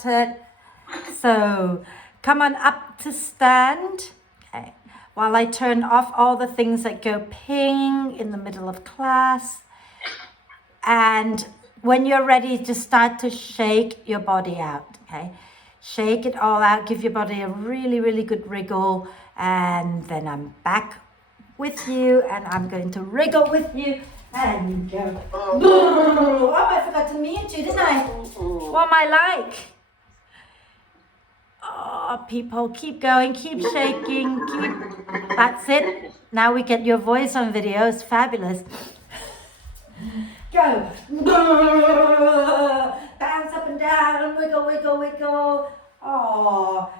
started. So come on up to stand. Okay. While I turn off all the things that go ping in the middle of class. And when you're ready, just start to shake your body out, okay? Shake it all out, give your body a really, really good wriggle, and then I'm back with you, and I'm going to wriggle with you, and go. Oh, I forgot to mute you, didn't I? What am I like? Oh, people, keep going, keep shaking, that's it. Now we get your voice on video, it's fabulous. Go. Bounce up and down, wiggle, wiggle, wiggle. Oh,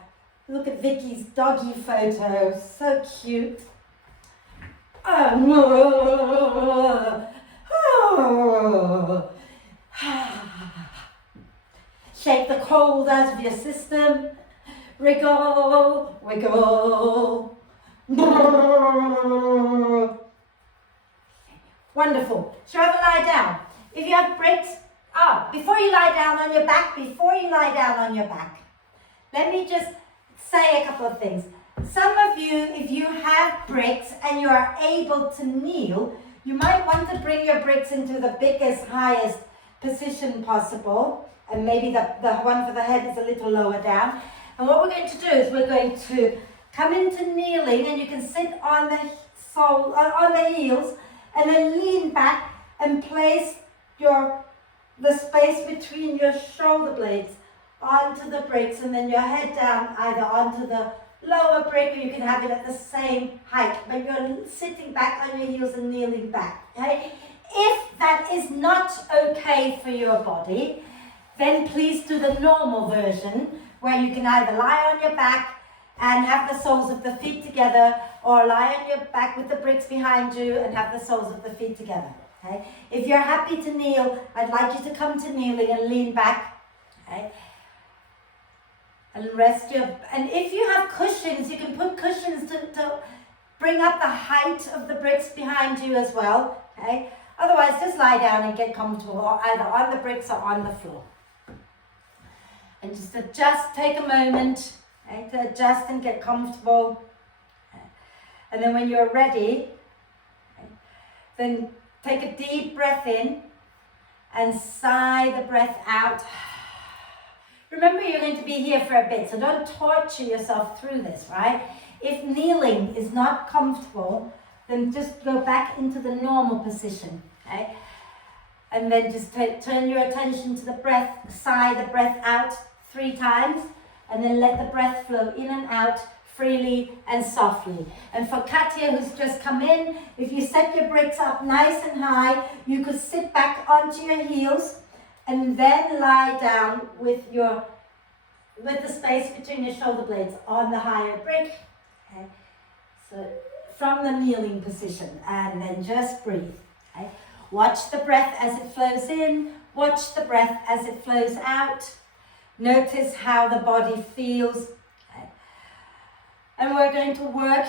look at Vicky's doggy photo, so cute. Shake the cold out of your system. Wriggle, wiggle. Wonderful. Shall I have a lie down? If you have breaks, before you lie down on your back, let me just say a couple of things. Some of you, if you have bricks and you are able to kneel, you might want to bring your bricks into the biggest, highest position possible. And maybe the one for the head is a little lower down. And what we're going to do is we're going to come into kneeling, and you can sit on the sole, on the heels, and then lean back and place the space between your shoulder blades onto the bricks, and then your head down either onto the lower brick, or you can have it at the same height, but you're sitting back on your heels and kneeling back, okay? If that is not okay for your body, then please do the normal version, where you can either lie on your back and have the soles of the feet together, or lie on your back with the bricks behind you and have the soles of the feet together. Okay? If you're happy to kneel, I'd like you to come to kneeling and lean back. Okay? And rest your, and if you have cushions, you can put cushions to bring up the height of the bricks behind you as well. Okay? Otherwise, just lie down and get comfortable, either on the bricks or on the floor. And just adjust, take a moment, okay, to adjust and get comfortable. Okay. And then when you're ready, okay, then take a deep breath in and sigh the breath out. Remember, you're going to be here for a bit, so don't torture yourself through this, right? If kneeling is not comfortable, then just go back into the normal position, okay? And then just turn your attention to the breath, sigh the breath out 3 times, and then let the breath flow in and out freely and softly. And for Katya, who's just come in, if you set your bricks up nice and high, you could sit back onto your heels and then lie down with the space between your shoulder blades on the higher brick. Okay. So from the kneeling position, and then just breathe. Okay. Watch the breath as it flows in, watch the breath as it flows out. Notice how the body feels. Okay. And we're going to work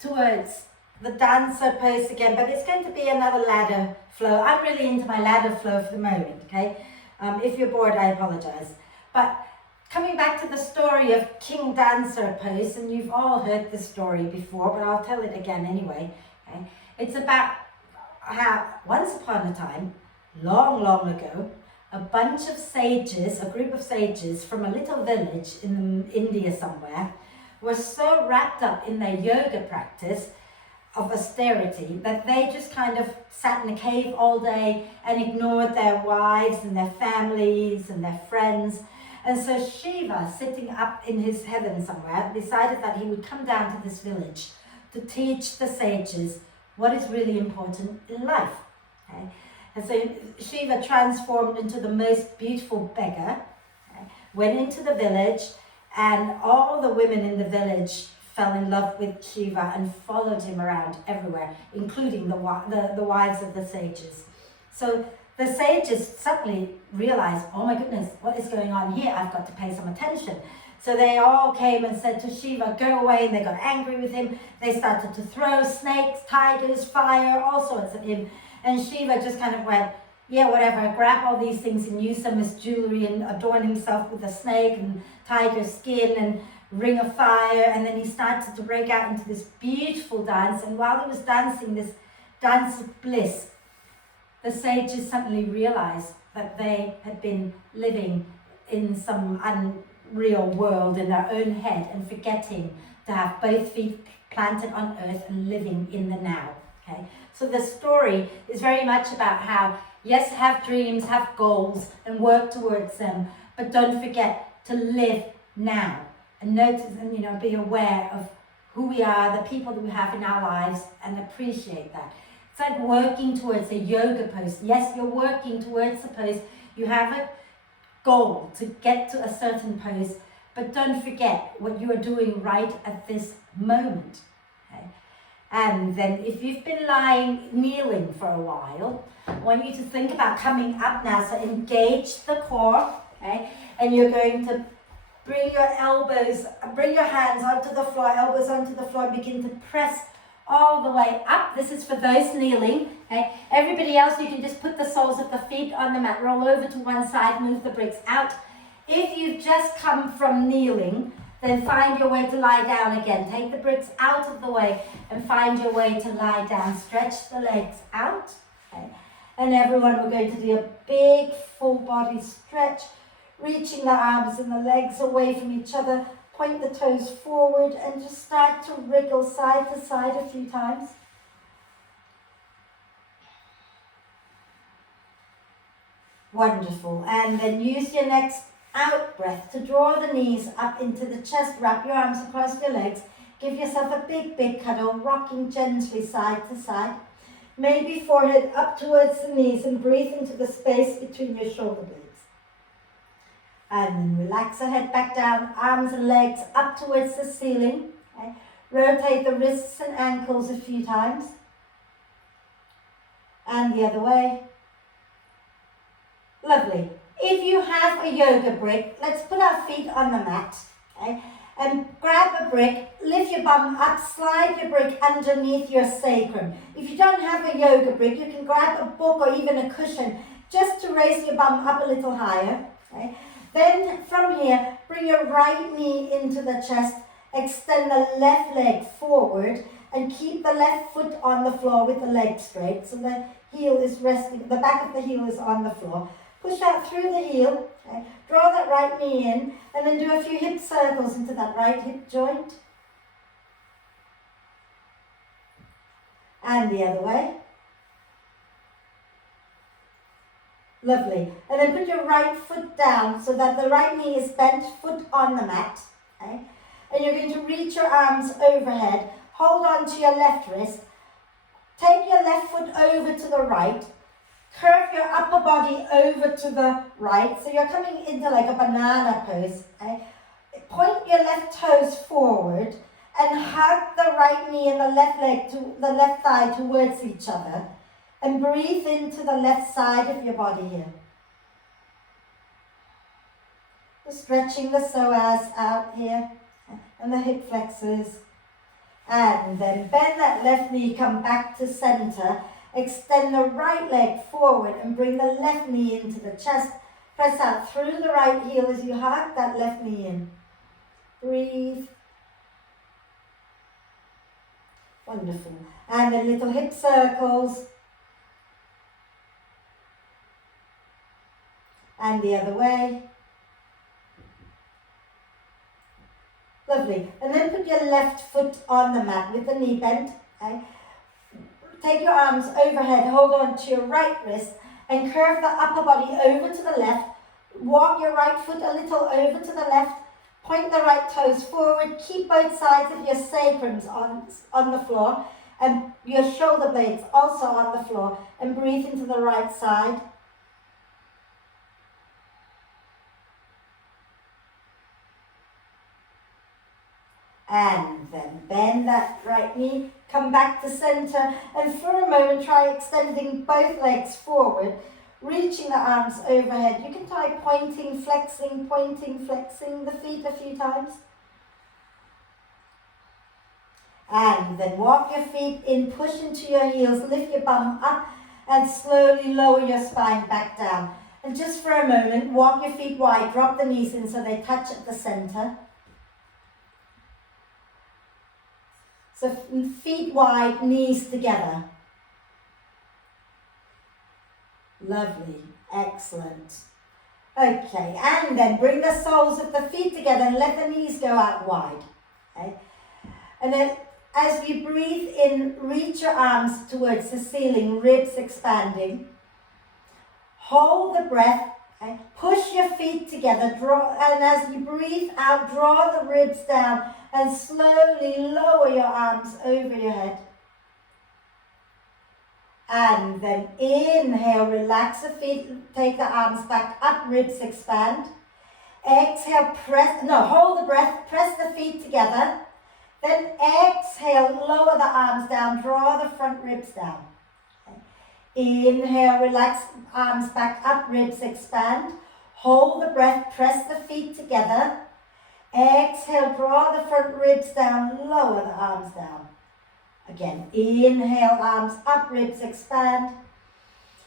towards the dancer pose again, but it's going to be another ladder flow. I'm really into my ladder flow for the moment, okay? If you're bored, I apologize. But coming back to the story of King Dancer pose, and you've all heard this story before, but I'll tell it again anyway. Okay? It's about how once upon a time, long, long ago, a bunch of sages, a group of sages from a little village in India somewhere, were so wrapped up in their yoga practice of austerity that they just kind of sat in a cave all day and ignored their wives and their families and their friends. And so Shiva, sitting up in his heaven somewhere, decided that he would come down to this village to teach the sages what is really important in life. Okay? And so Shiva transformed into the most beautiful beggar, okay, went into the village, and all the women in the village fell in love with Shiva and followed him around everywhere, including the wives of the sages. So the sages suddenly realized, oh my goodness, what is going on here? I've got to pay some attention. So they all came and said to Shiva, go away, and they got angry with him. They started to throw snakes, tigers, fire, all sorts at him. And Shiva just kind of went, whatever, grab all these things and use them as jewelry and adorn himself with a snake and tiger skin and ring of fire. And then he started to break out into this beautiful dance. And while he was dancing this dance of bliss, the sages suddenly realized that they had been living in some unreal world in their own head and forgetting to have both feet planted on earth and living in the now. Okay, so the story is very much about how, yes, have dreams, have goals and work towards them, but don't forget to live now and notice and be aware of who we are, the people that we have in our lives, and appreciate that. It's like working towards a yoga pose. Yes, you're working towards the pose. You have a goal to get to a certain pose, but don't forget what you are doing right at this moment. Okay? And then if you've been kneeling for a while, I want you to think about coming up now. So engage the core, okay? And you're going to bring your hands onto the floor, elbows onto the floor, and begin to press all the way up. This is for those kneeling. Okay? Everybody else, you can just put the soles of the feet on the mat, roll over to one side, move the bricks out. If you've just come from kneeling, then find your way to lie down again. Take the bricks out of the way and find your way to lie down. Stretch the legs out. Okay? And everyone, we're going to do a big full body stretch, reaching the arms and the legs away from each other. Point the toes forward and just start to wriggle side to side a few times. Wonderful. And then use your next out breath to draw the knees up into the chest. Wrap your arms across your legs. Give yourself a big, big cuddle, rocking gently side to side. Maybe forehead up towards the knees and breathe into the space between your shoulder blades. And then relax the head back down, arms and legs up towards the ceiling. Okay? Rotate the wrists and ankles a few times. And the other way. Lovely. If you have a yoga brick, let's put our feet on the mat. Okay? And grab a brick, lift your bum up, slide your brick underneath your sacrum. If you don't have a yoga brick, you can grab a book or even a cushion just to raise your bum up a little higher. Okay? Then from here, bring your right knee into the chest, extend the left leg forward and keep the left foot on the floor with the leg straight. So the heel is resting, the back of the heel is on the floor. Push out through the heel, okay? Draw that right knee in and then do a few hip circles into that right hip joint. And the other way. Lovely. And then put your right foot down so that the right knee is bent, foot on the mat. Okay? And you're going to reach your arms overhead. Hold on to your left wrist. Take your left foot over to the right. Curve your upper body over to the right. So you're coming into like a banana pose. Okay? Point your left toes forward and hug the right knee and the left leg to the left thigh towards each other. And breathe into the left side of your body here. Just stretching the psoas out here and the hip flexors. And then bend that left knee, come back to center. Extend the right leg forward and bring the left knee into the chest. Press out through the right heel as you hug that left knee in. Breathe. Wonderful. And then little hip circles. And the other way. Lovely. And then put your left foot on the mat with the knee bent. Okay? Take your arms overhead, hold on to your right wrist and curve the upper body over to the left. Walk your right foot a little over to the left. Point the right toes forward. Keep both sides of your sacrums on the floor and your shoulder blades also on the floor. And breathe into the right side. And then bend that right knee, come back to center, and for a moment try extending both legs forward, reaching the arms overhead. You can try pointing, flexing the feet a few times. And then walk your feet in, push into your heels, lift your bum up, and slowly lower your spine back down. And just for a moment, walk your feet wide, drop the knees in so they touch at the center. So feet wide, knees together. Lovely, excellent. Okay, and then bring the soles of the feet together and let the knees go out wide. Okay, and then as you breathe in, reach your arms towards the ceiling, ribs expanding. Hold the breath, okay? Push your feet together, and as you breathe out, draw the ribs down and slowly lower your arms over your head. And then inhale, relax the feet, take the arms back up, ribs expand. Exhale, hold the breath, press the feet together. Then exhale, lower the arms down, draw the front ribs down. Inhale, relax, arms back up, ribs expand. Hold the breath, press the feet together. Exhale, draw the front ribs down, lower the arms down. Again, inhale, arms up, ribs expand.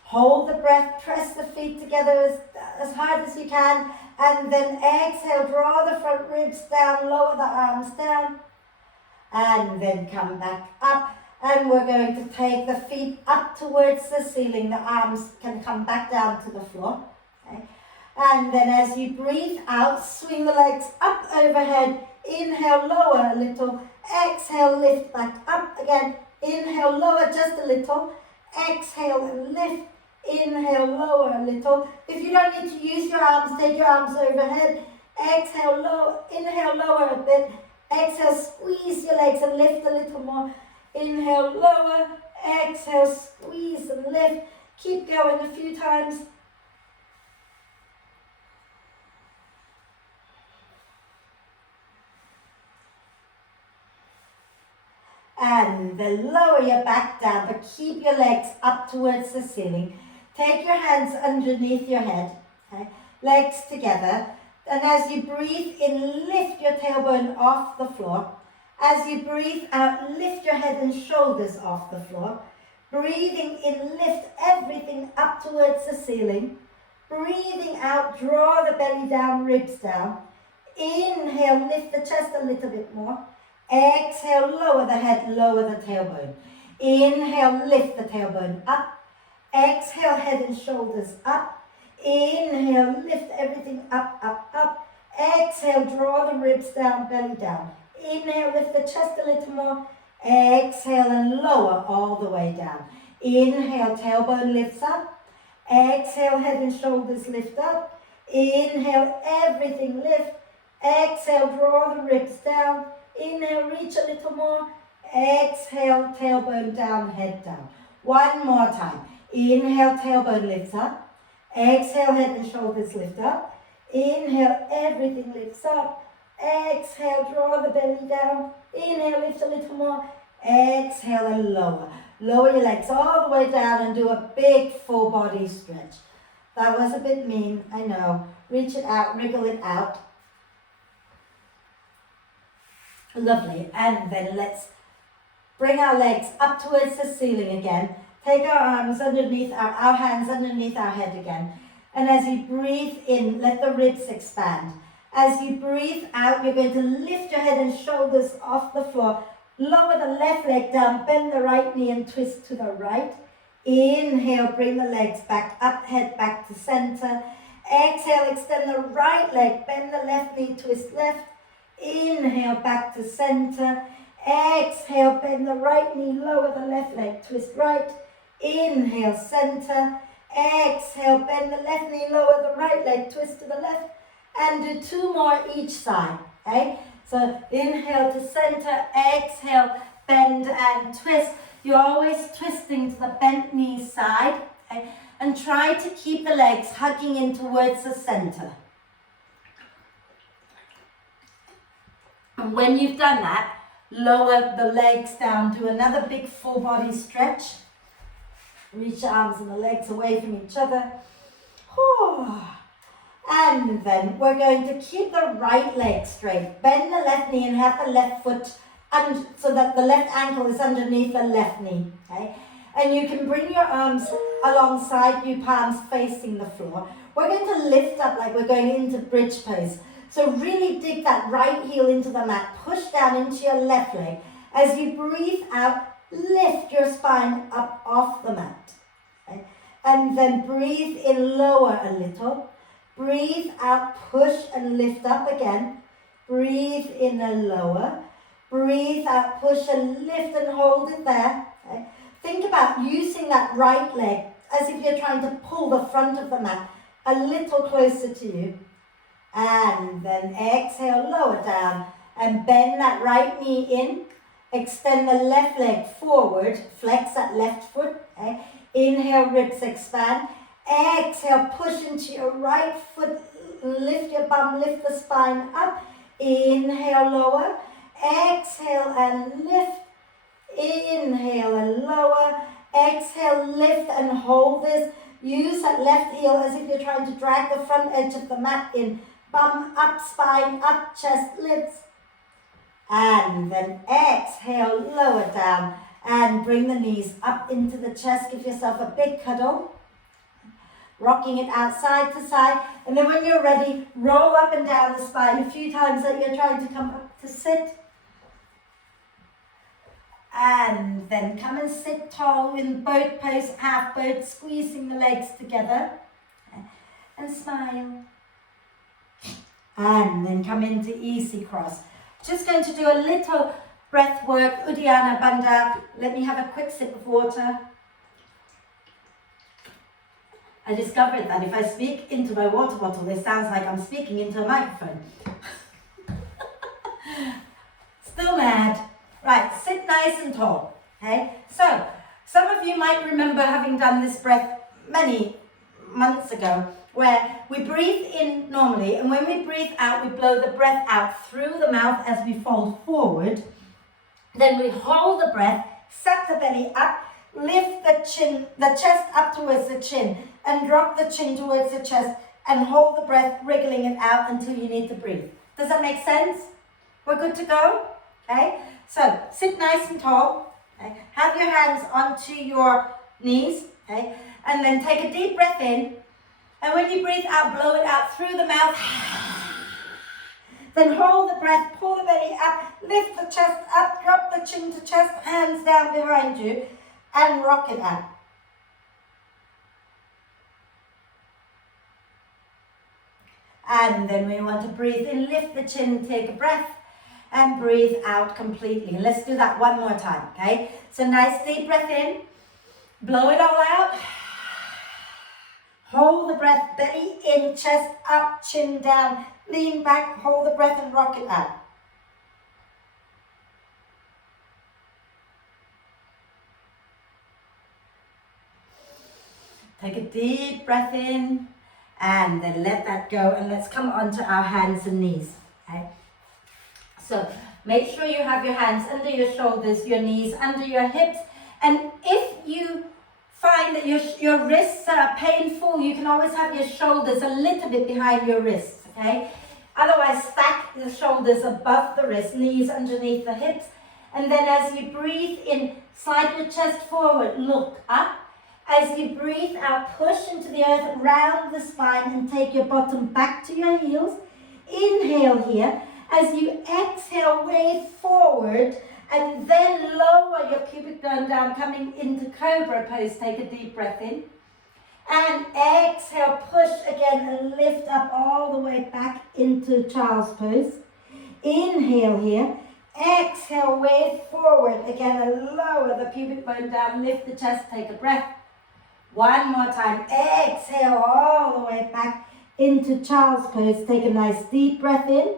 Hold the breath, press the feet together as hard as you can. And then exhale, draw the front ribs down, lower the arms down. And then come back up. And we're going to take the feet up towards the ceiling. The arms can come back down to the floor. Okay? And then as you breathe out, swing the legs up overhead. Inhale, lower a little. Exhale, lift back up again. Inhale, lower just a little. Exhale and lift. Inhale, lower a little. If you don't need to use your arms, take your arms overhead. Exhale, lower. Inhale, lower a bit. Exhale, squeeze your legs and lift a little more. Inhale, lower. Exhale, squeeze and lift. Keep going a few times. And then lower your back down, but keep your legs up towards the ceiling. Take your hands underneath your head, okay? Legs together. And as you breathe in, lift your tailbone off the floor. As you breathe out, lift your head and shoulders off the floor. Breathing in, lift everything up towards the ceiling. Breathing out, draw the belly down, ribs down. Inhale, lift the chest a little bit more. Exhale, lower the head, lower the tailbone. Inhale, lift the tailbone up. Exhale, head and shoulders up. Inhale, lift everything up, up, up. Exhale, draw the ribs down, belly down. Inhale, lift the chest a little more. Exhale and lower all the way down. Inhale, tailbone lifts up. Exhale, head and shoulders lift up. Inhale, everything lift. Exhale, draw the ribs down. Inhale, reach a little more. Exhale, tailbone down, head down. One more time. Inhale, tailbone lifts up. Exhale, head and shoulders lift up. Inhale, everything lifts up. Exhale, draw the belly down. Inhale, lift a little more. Exhale and lower. Lower your legs all the way down and do a big full body stretch. That was a bit mean, I know. Reach it out, wriggle it out. Lovely. And then let's bring our legs up towards the ceiling again. Take our arms underneath, our hands underneath our head again. And as you breathe in, let the ribs expand. As you breathe out, you're going to lift your head and shoulders off the floor. Lower the left leg down, bend the right knee and twist to the right. Inhale, bring the legs back up, head back to center. Exhale, extend the right leg, bend the left knee, twist left. Inhale, back to center. Exhale, bend the right knee, lower the left leg, twist right. Inhale, center. Exhale, bend the left knee, lower the right leg, twist to the left. And do two more each side, okay? So inhale to center, exhale, bend and twist. You're always twisting to the bent knee side, okay? And try to keep the legs hugging in towards the center. And when you've done that, lower the legs down, do another big full body stretch. Reach the arms and the legs away from each other. And then we're going to keep the right leg straight. Bend the left knee and have the left foot, so that the left ankle is underneath the left knee. Okay? And you can bring your arms alongside you, palms facing the floor. We're going to lift up like we're going into bridge pose. So really dig that right heel into the mat. Push down into your left leg. As you breathe out, lift your spine up off the mat. Okay? And then breathe in, lower a little. Breathe out, push and lift up again. Breathe in and lower. Breathe out, push and lift and hold it there. Okay? Think about using that right leg as if you're trying to pull the front of the mat a little closer to you. And then exhale, lower down and bend that right knee in. Extend the left leg forward, flex that left foot. Okay? Inhale, ribs expand. Exhale, push into your right foot, lift your bum, lift the spine up. Inhale, lower. Exhale and lift. Inhale and lower. Exhale, lift and hold this. Use that left heel as if you're trying to drag the front edge of the mat in. Bum up, spine up, chest lifts. And then exhale, lower down and bring the knees up into the chest. Give yourself a big cuddle. Rocking it out side to side. And then when you're ready, roll up and down the spine a few times that you're trying to come up to sit. And then come and sit tall in boat pose, half boat, squeezing the legs together. And smile. And then come into easy cross. Just going to do a little breath work, Uddiyana Bandha. Let me have a quick sip of water. I discovered that if I speak into my water bottle, it sounds like I'm speaking into a microphone. Still mad. Right, sit nice and tall. Okay, so some of you might remember having done this breath many months ago, where we breathe in normally, and when we breathe out, we blow the breath out through the mouth as we fold forward. Then we hold the breath, set the belly up, lift the chin, the chest up towards the chin, and drop the chin towards the chest, and hold the breath, wriggling it out until you need to breathe. Does that make sense? We're good to go? Okay, so sit nice and tall. Okay? Have your hands onto your knees, okay? And then take a deep breath in. And when you breathe out, blow it out through the mouth. Then hold the breath, pull the belly up, lift the chest up, drop the chin to chest, hands down behind you, and rock it out. And then we want to breathe in, lift the chin, take a breath, and breathe out completely. Let's do that one more time, okay? So nice deep breath in, blow it all out. Hold the breath, belly in, chest up, chin down, lean back, hold the breath and rock it out. Take a deep breath in and then let that go, and let's come onto our hands and knees. Okay? So make sure you have your hands under your shoulders, your knees under your hips, and if you find that your wrists are painful, you can always have your shoulders a little bit behind your wrists, okay? Otherwise, stack the shoulders above the wrists, knees underneath the hips, and then as you breathe in, slide your chest forward, look up. As you breathe out, push into the earth, round the spine, and take your bottom back to your heels. Inhale here. As you exhale, wave forward, and then lower your pubic bone down, coming into cobra pose. Take a deep breath in. And exhale, push again and lift up all the way back into child's pose. Inhale here. Exhale, wave forward again and lower the pubic bone down, lift the chest, take a breath. One more time. Exhale all the way back into child's pose. Take a nice deep breath in.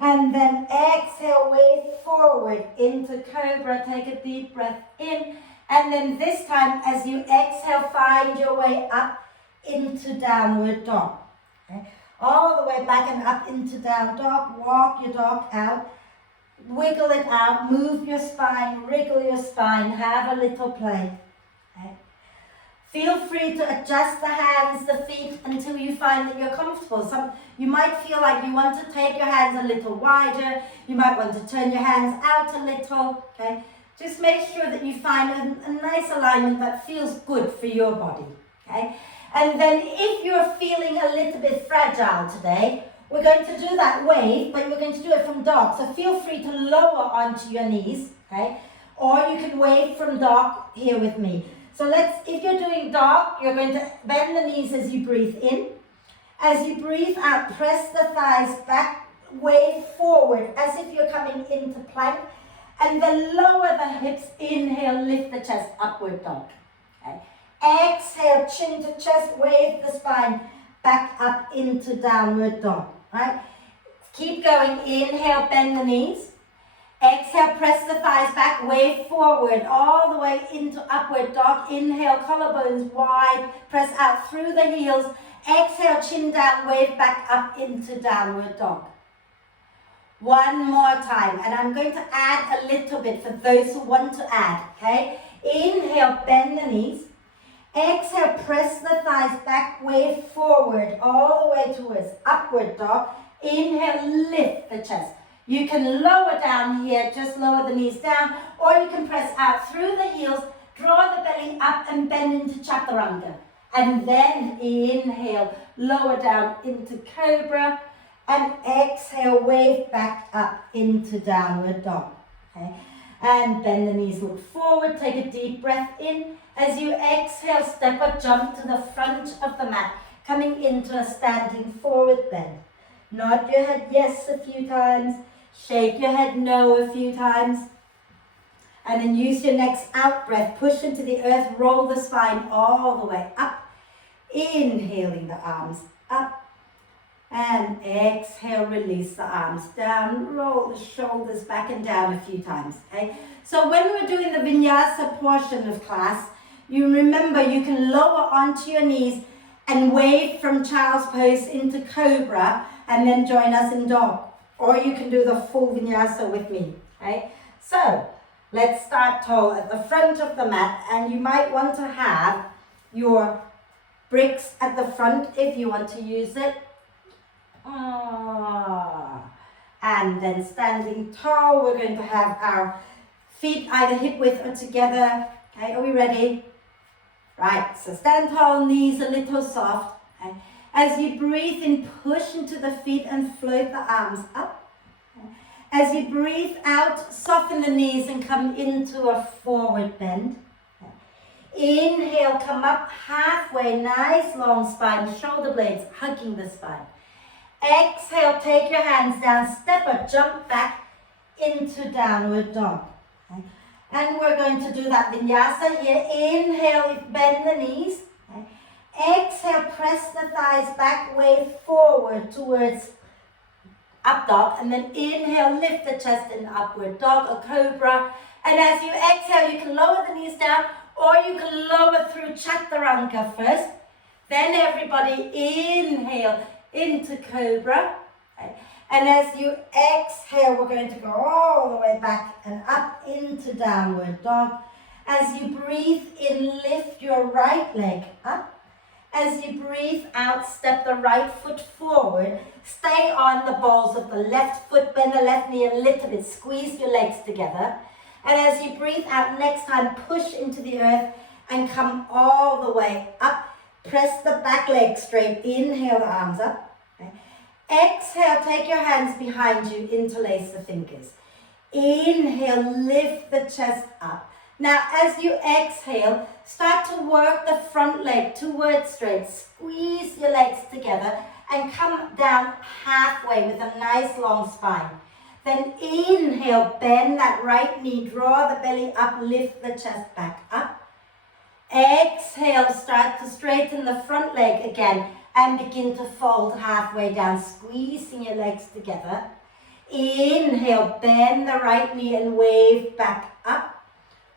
And then exhale, wave forward into cobra. Take a deep breath in. And then this time, as you exhale, find your way up into downward dog. Okay? All the way back and up into down dog. Walk your dog out. Wiggle it out. Move your spine. Wriggle your spine. Have a little play. Okay? Feel free to adjust the hands, the feet, until you find that you're comfortable. You might feel like you want to take your hands a little wider. You might want to turn your hands out a little. Okay? Just make sure that you find a nice alignment that feels good for your body, okay? And then if you're feeling a little bit fragile today, we're going to do that wave, but we're going to do it from dog. So feel free to lower onto your knees, okay? Or you can wave from dog here with me. So if you're doing dog, you're going to bend the knees as you breathe in. As you breathe out, press the thighs back, wave forward as if you're coming into plank. And then lower the hips, inhale, lift the chest, upward dog. Okay? Exhale, chin to chest, wave the spine back up into downward dog. Right? Keep going, inhale, bend the knees. Exhale, press the thighs back, wave forward, all the way into upward dog. Inhale, collarbones wide, press out through the heels. Exhale, chin down, wave back up into downward dog. One more time, and I'm going to add a little bit for those who want to add, okay? Inhale, bend the knees. Exhale, press the thighs back, wave forward, all the way towards upward dog. Inhale, lift the chest. You can lower down here, just lower the knees down, or you can press out through the heels, draw the belly up and bend into chaturanga. And then inhale, lower down into cobra, and exhale, wave back up into downward dog. Okay? And bend the knees, look forward, take a deep breath in. As you exhale, step or jump to the front of the mat, coming into a standing forward bend. Nod your head yes a few times, shake your head no a few times. And then use your next out breath, push into the earth, roll the spine all the way up. Inhaling the arms up. And exhale, release the arms down, roll the shoulders back and down a few times, okay? So when we're doing the vinyasa portion of class, you remember you can lower onto your knees and wave from child's pose into cobra and then join us in dog. Or you can do the full vinyasa with me, okay? So let's start tall at the front of the mat, and you might want to have your bricks at the front if you want to use it. And then standing tall, we're going to have our feet either hip width or together. Okay, are we ready? Right, so stand tall, knees a little soft. Okay. As you breathe in, push into the feet and float the arms up. Okay. As you breathe out, soften the knees and come into a forward bend. Okay. Inhale, come up halfway, nice long spine, shoulder blades hugging the spine. Exhale, take your hands down, step or jump back into downward dog. Okay. And we're going to do that vinyasa here. Inhale, bend the knees. Okay. Exhale, press the thighs back, wave forward towards up dog. And then inhale, lift the chest in upward dog or cobra. And as you exhale, you can lower the knees down, or you can lower through chaturanga first. Then everybody inhale into cobra. Okay. And as you exhale, we're going to go all the way back and up into downward dog. As you breathe in, lift your right leg up. As you breathe out, step the right foot forward. Stay on the balls of the left foot, bend the left knee a little bit, squeeze your legs together. And as you breathe out, next time push into the earth and come all the way up. Press the back leg straight, inhale the arms up. Okay. Exhale, take your hands behind you, interlace the fingers. Inhale, lift the chest up. Now as you exhale, start to work the front leg towards straight. Squeeze your legs together and come down halfway with a nice long spine. Then inhale, bend that right knee, draw the belly up, lift the chest back up. Exhale, start to straighten the front leg again and begin to fold halfway down, squeezing your legs together. Inhale, bend the right knee and wave back up.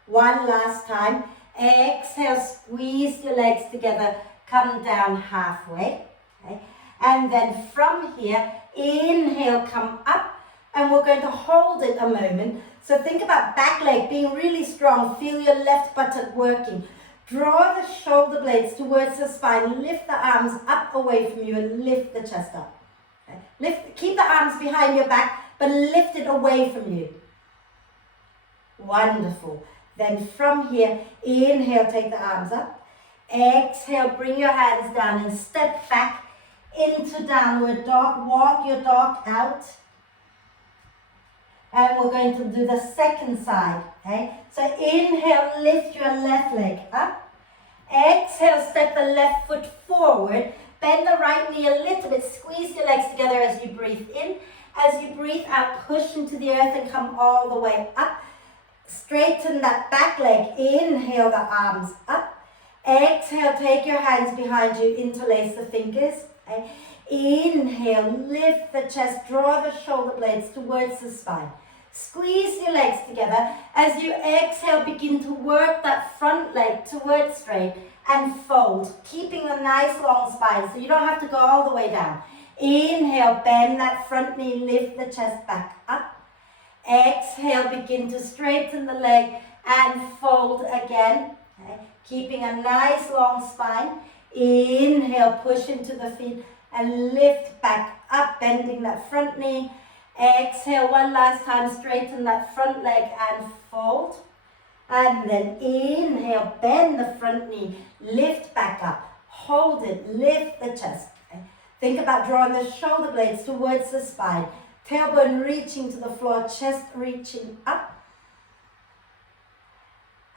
One last time. Exhale, squeeze your legs together, come down halfway. Okay. And then from here, inhale, come up, and we're going to hold it a moment. So think about back leg being really strong. Feel your left buttock working. Draw the shoulder blades towards the spine. Lift the arms up away from you and lift the chest up. Okay. Keep the arms behind your back, but lift it away from you. Wonderful. Then from here, inhale, take the arms up. Exhale, bring your hands down and step back into downward dog. Walk your dog out. And we're going to do the second side, okay? So inhale, lift your left leg up. Exhale, step the left foot forward. Bend the right knee a little bit. Squeeze your legs together as you breathe in. As you breathe out, push into the earth and come all the way up. Straighten that back leg. Inhale the arms up. Exhale, take your hands behind you. Interlace the fingers. Okay? Inhale, lift the chest. Draw the shoulder blades towards the spine. Squeeze your legs together. As you exhale, begin to work that front leg towards straight and fold, keeping a nice long spine so you don't have to go all the way down. Inhale, bend that front knee, lift the chest back up. Exhale, begin to straighten the leg and fold again, okay? Keeping a nice long spine. Inhale, push into the feet and lift back up, bending that front knee. Exhale, one last time, straighten that front leg and fold. And then inhale, bend the front knee, lift back up, hold it, lift the chest. Okay? Think about drawing the shoulder blades towards the spine, tailbone reaching to the floor, chest reaching up.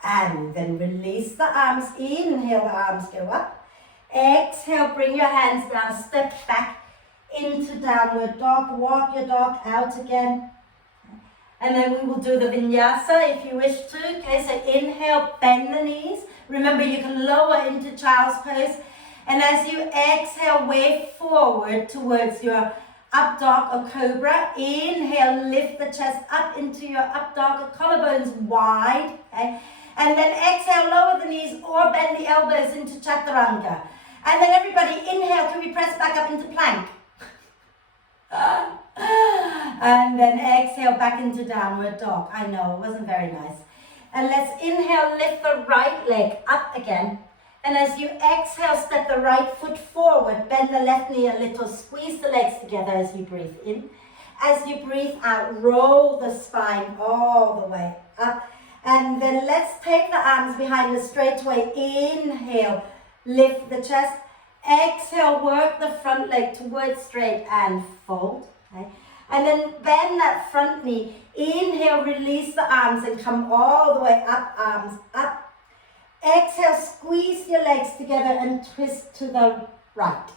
And then release the arms, inhale, the arms go up. Exhale, bring your hands down, step back into downward dog, walk your dog out again. And then we will do the vinyasa if you wish to. Okay, so inhale, bend the knees. Remember, you can lower into child's pose. And as you exhale, wave forward towards your up dog or cobra. Inhale, lift the chest up into your up dog or collarbones wide. Okay? And then exhale, lower the knees or bend the elbows into chaturanga. And then everybody, inhale, can we press back up into plank? And then exhale back into downward dog. I know, it wasn't very nice. And let's inhale, lift the right leg up again. And as you exhale, step the right foot forward, bend the left knee a little, squeeze the legs together as you breathe in. As you breathe out, roll the spine all the way up. And then let's take the arms behind the straightaway. Inhale, lift the chest. Exhale, work the front leg towards straight and fold. Okay? And then bend that front knee. Inhale, release the arms and come all the way up, arms up. Exhale, squeeze your legs together and twist to the right.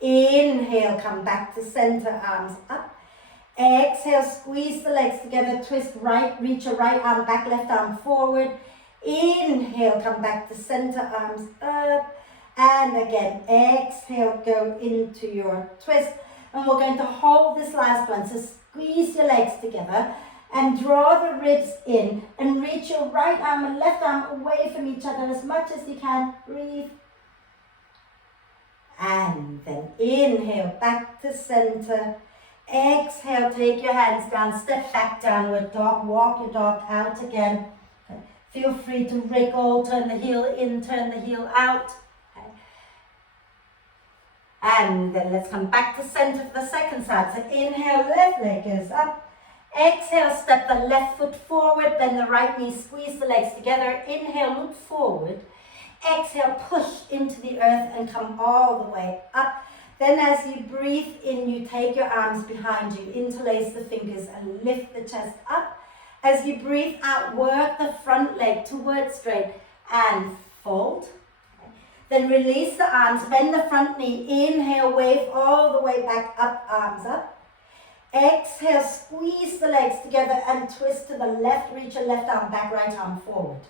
Inhale, come back to center, arms up. Exhale, squeeze the legs together, twist right, reach your right arm back, left arm forward. Inhale, come back to center, arms up. And again, exhale, go into your twist. And we're going to hold this last one. So squeeze your legs together and draw the ribs in and reach your right arm and left arm away from each other as much as you can. Breathe. And then inhale, back to center. Exhale, take your hands down, step back, downward dog, walk your dog out again. Okay. Feel free to wriggle, turn the heel in, turn the heel out. And then let's come back to center for the second side. So inhale, left leg goes up. Exhale, step the left foot forward, bend the right knee, squeeze the legs together. Inhale, look forward. Exhale, push into the earth and come all the way up. Then as you breathe in, you take your arms behind you, interlace the fingers and lift the chest up. As you breathe out, work the front leg towards straight and fold. Then release the arms, bend the front knee, inhale, wave all the way back up, arms up. Exhale, squeeze the legs together and twist to the left, reach your left arm back, right arm forward.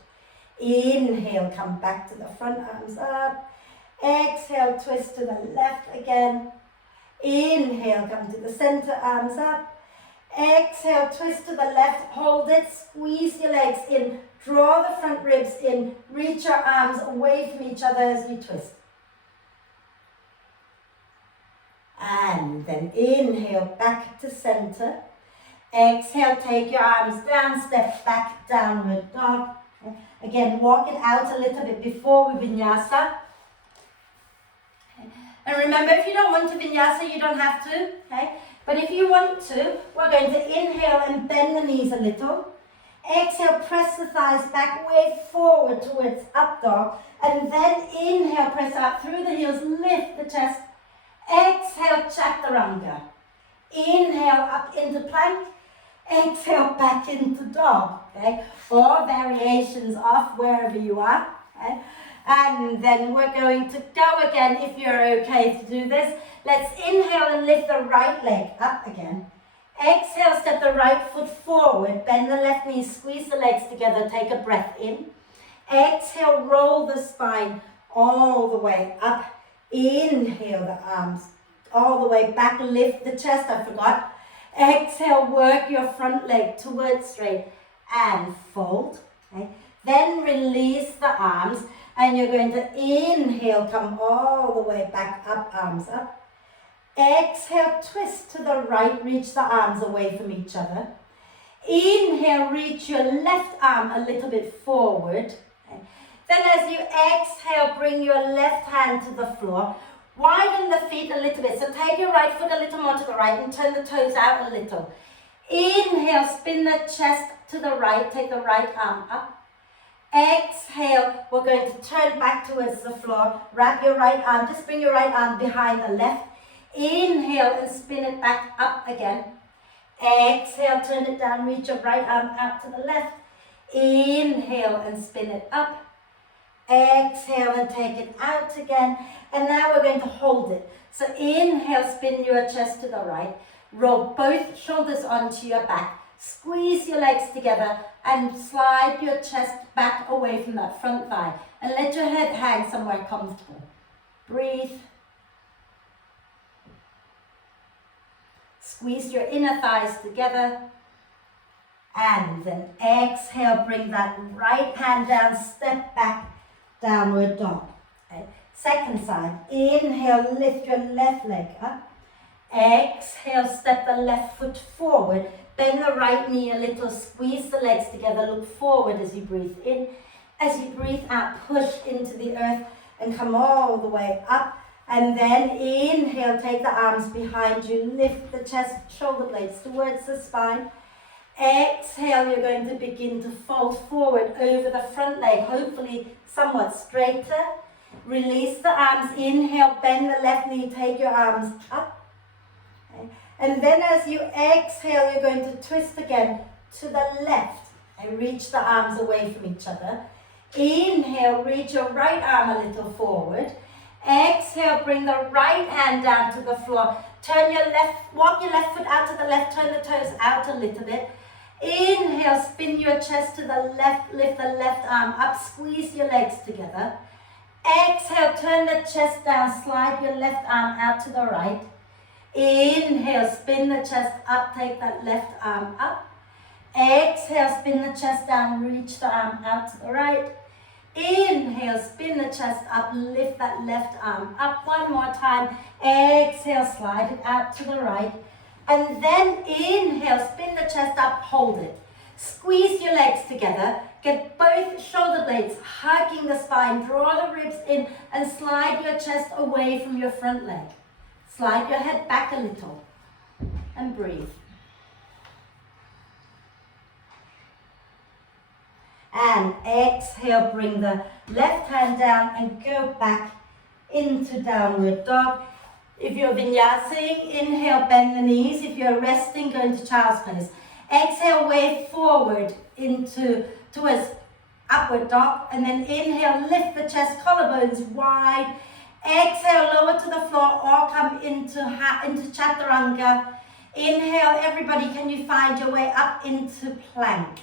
Inhale, come back to the front, arms up. Exhale, twist to the left again. Inhale, come to the center, arms up. Exhale, twist to the left, hold it, squeeze your legs in. Draw the front ribs in, reach your arms away from each other as you twist. And then inhale, back to center. Exhale, take your arms down, step back, downward dog. Again, walk it out a little bit before we vinyasa. And remember, if you don't want to vinyasa, you don't have to, okay? But if you want to, we're going to inhale and bend the knees a little. Exhale, press the thighs back, way forward towards up dog. And then inhale, press out through the heels, lift the chest. Exhale, chaturanga. Inhale, up into plank. Exhale, back into dog. Okay? Or variations of wherever you are. Okay? And then we're going to go again if you're okay to do this. Let's inhale and lift the right leg up again. Exhale, step the right foot forward, bend the left knee, squeeze the legs together, take a breath in. Exhale, roll the spine all the way up. Inhale the arms all the way back, lift the chest, I forgot. Exhale, work your front leg towards straight and fold. Okay. Then release the arms and you're going to inhale, come all the way back up, arms up. Exhale, twist to the right, reach the arms away from each other. Inhale, reach your left arm a little bit forward. Okay. Then as you exhale, bring your left hand to the floor. Widen the feet a little bit. So take your right foot a little more to the right and turn the toes out a little. Inhale, spin the chest to the right, take the right arm up. Exhale, we're going to turn back towards the floor. Wrap your right arm, just bring your right arm behind the left. Inhale and spin it back up again. Exhale, turn it down, reach your right arm out to the left. Inhale and spin it up. Exhale and take it out again. And now we're going to hold it. So inhale, spin your chest to the right. Roll both shoulders onto your back. Squeeze your legs together and slide your chest back away from that front thigh. And let your head hang somewhere comfortable. Breathe. Squeeze your inner thighs together. And then exhale, bring that right hand down, step back, downward dog. Okay. Second side, inhale, lift your left leg up. Exhale, step the left foot forward. Bend the right knee a little, squeeze the legs together, look forward as you breathe in. As you breathe out, push into the earth and come all the way up. And then inhale, take the arms behind you, lift the chest, shoulder blades towards the spine. Exhale, you're going to begin to fold forward over the front leg, hopefully somewhat straighter. Release the arms, inhale, bend the left knee, take your arms up. Okay. And then as you exhale, you're going to twist again to the left and reach the arms away from each other. Inhale, reach your right arm a little forward. Exhale, bring the right hand down to the floor. Walk your left foot out to the left, turn the toes out a little bit. Inhale, spin your chest to the left, lift the left arm up, squeeze your legs together. Exhale, turn the chest down, slide your left arm out to the right. Inhale, spin the chest up, take that left arm up. Exhale, spin the chest down, reach the arm out to the right. Inhale, spin the chest up, lift that left arm up. One more time. Exhale, slide it out to the right. And then inhale, spin the chest up, hold it. Squeeze your legs together. Get both shoulder blades hugging the spine. Draw the ribs in and slide your chest away from your front leg. Slide your head back a little and breathe. And exhale, bring the left hand down and go back into downward dog. If you're vinyasing, inhale, bend the knees. If you're resting, go into child's pose. Exhale, wave forward towards upward dog. And then inhale, lift the chest, collarbones wide. Exhale, lower to the floor or come into chaturanga. Inhale, everybody, can you find your way up into plank?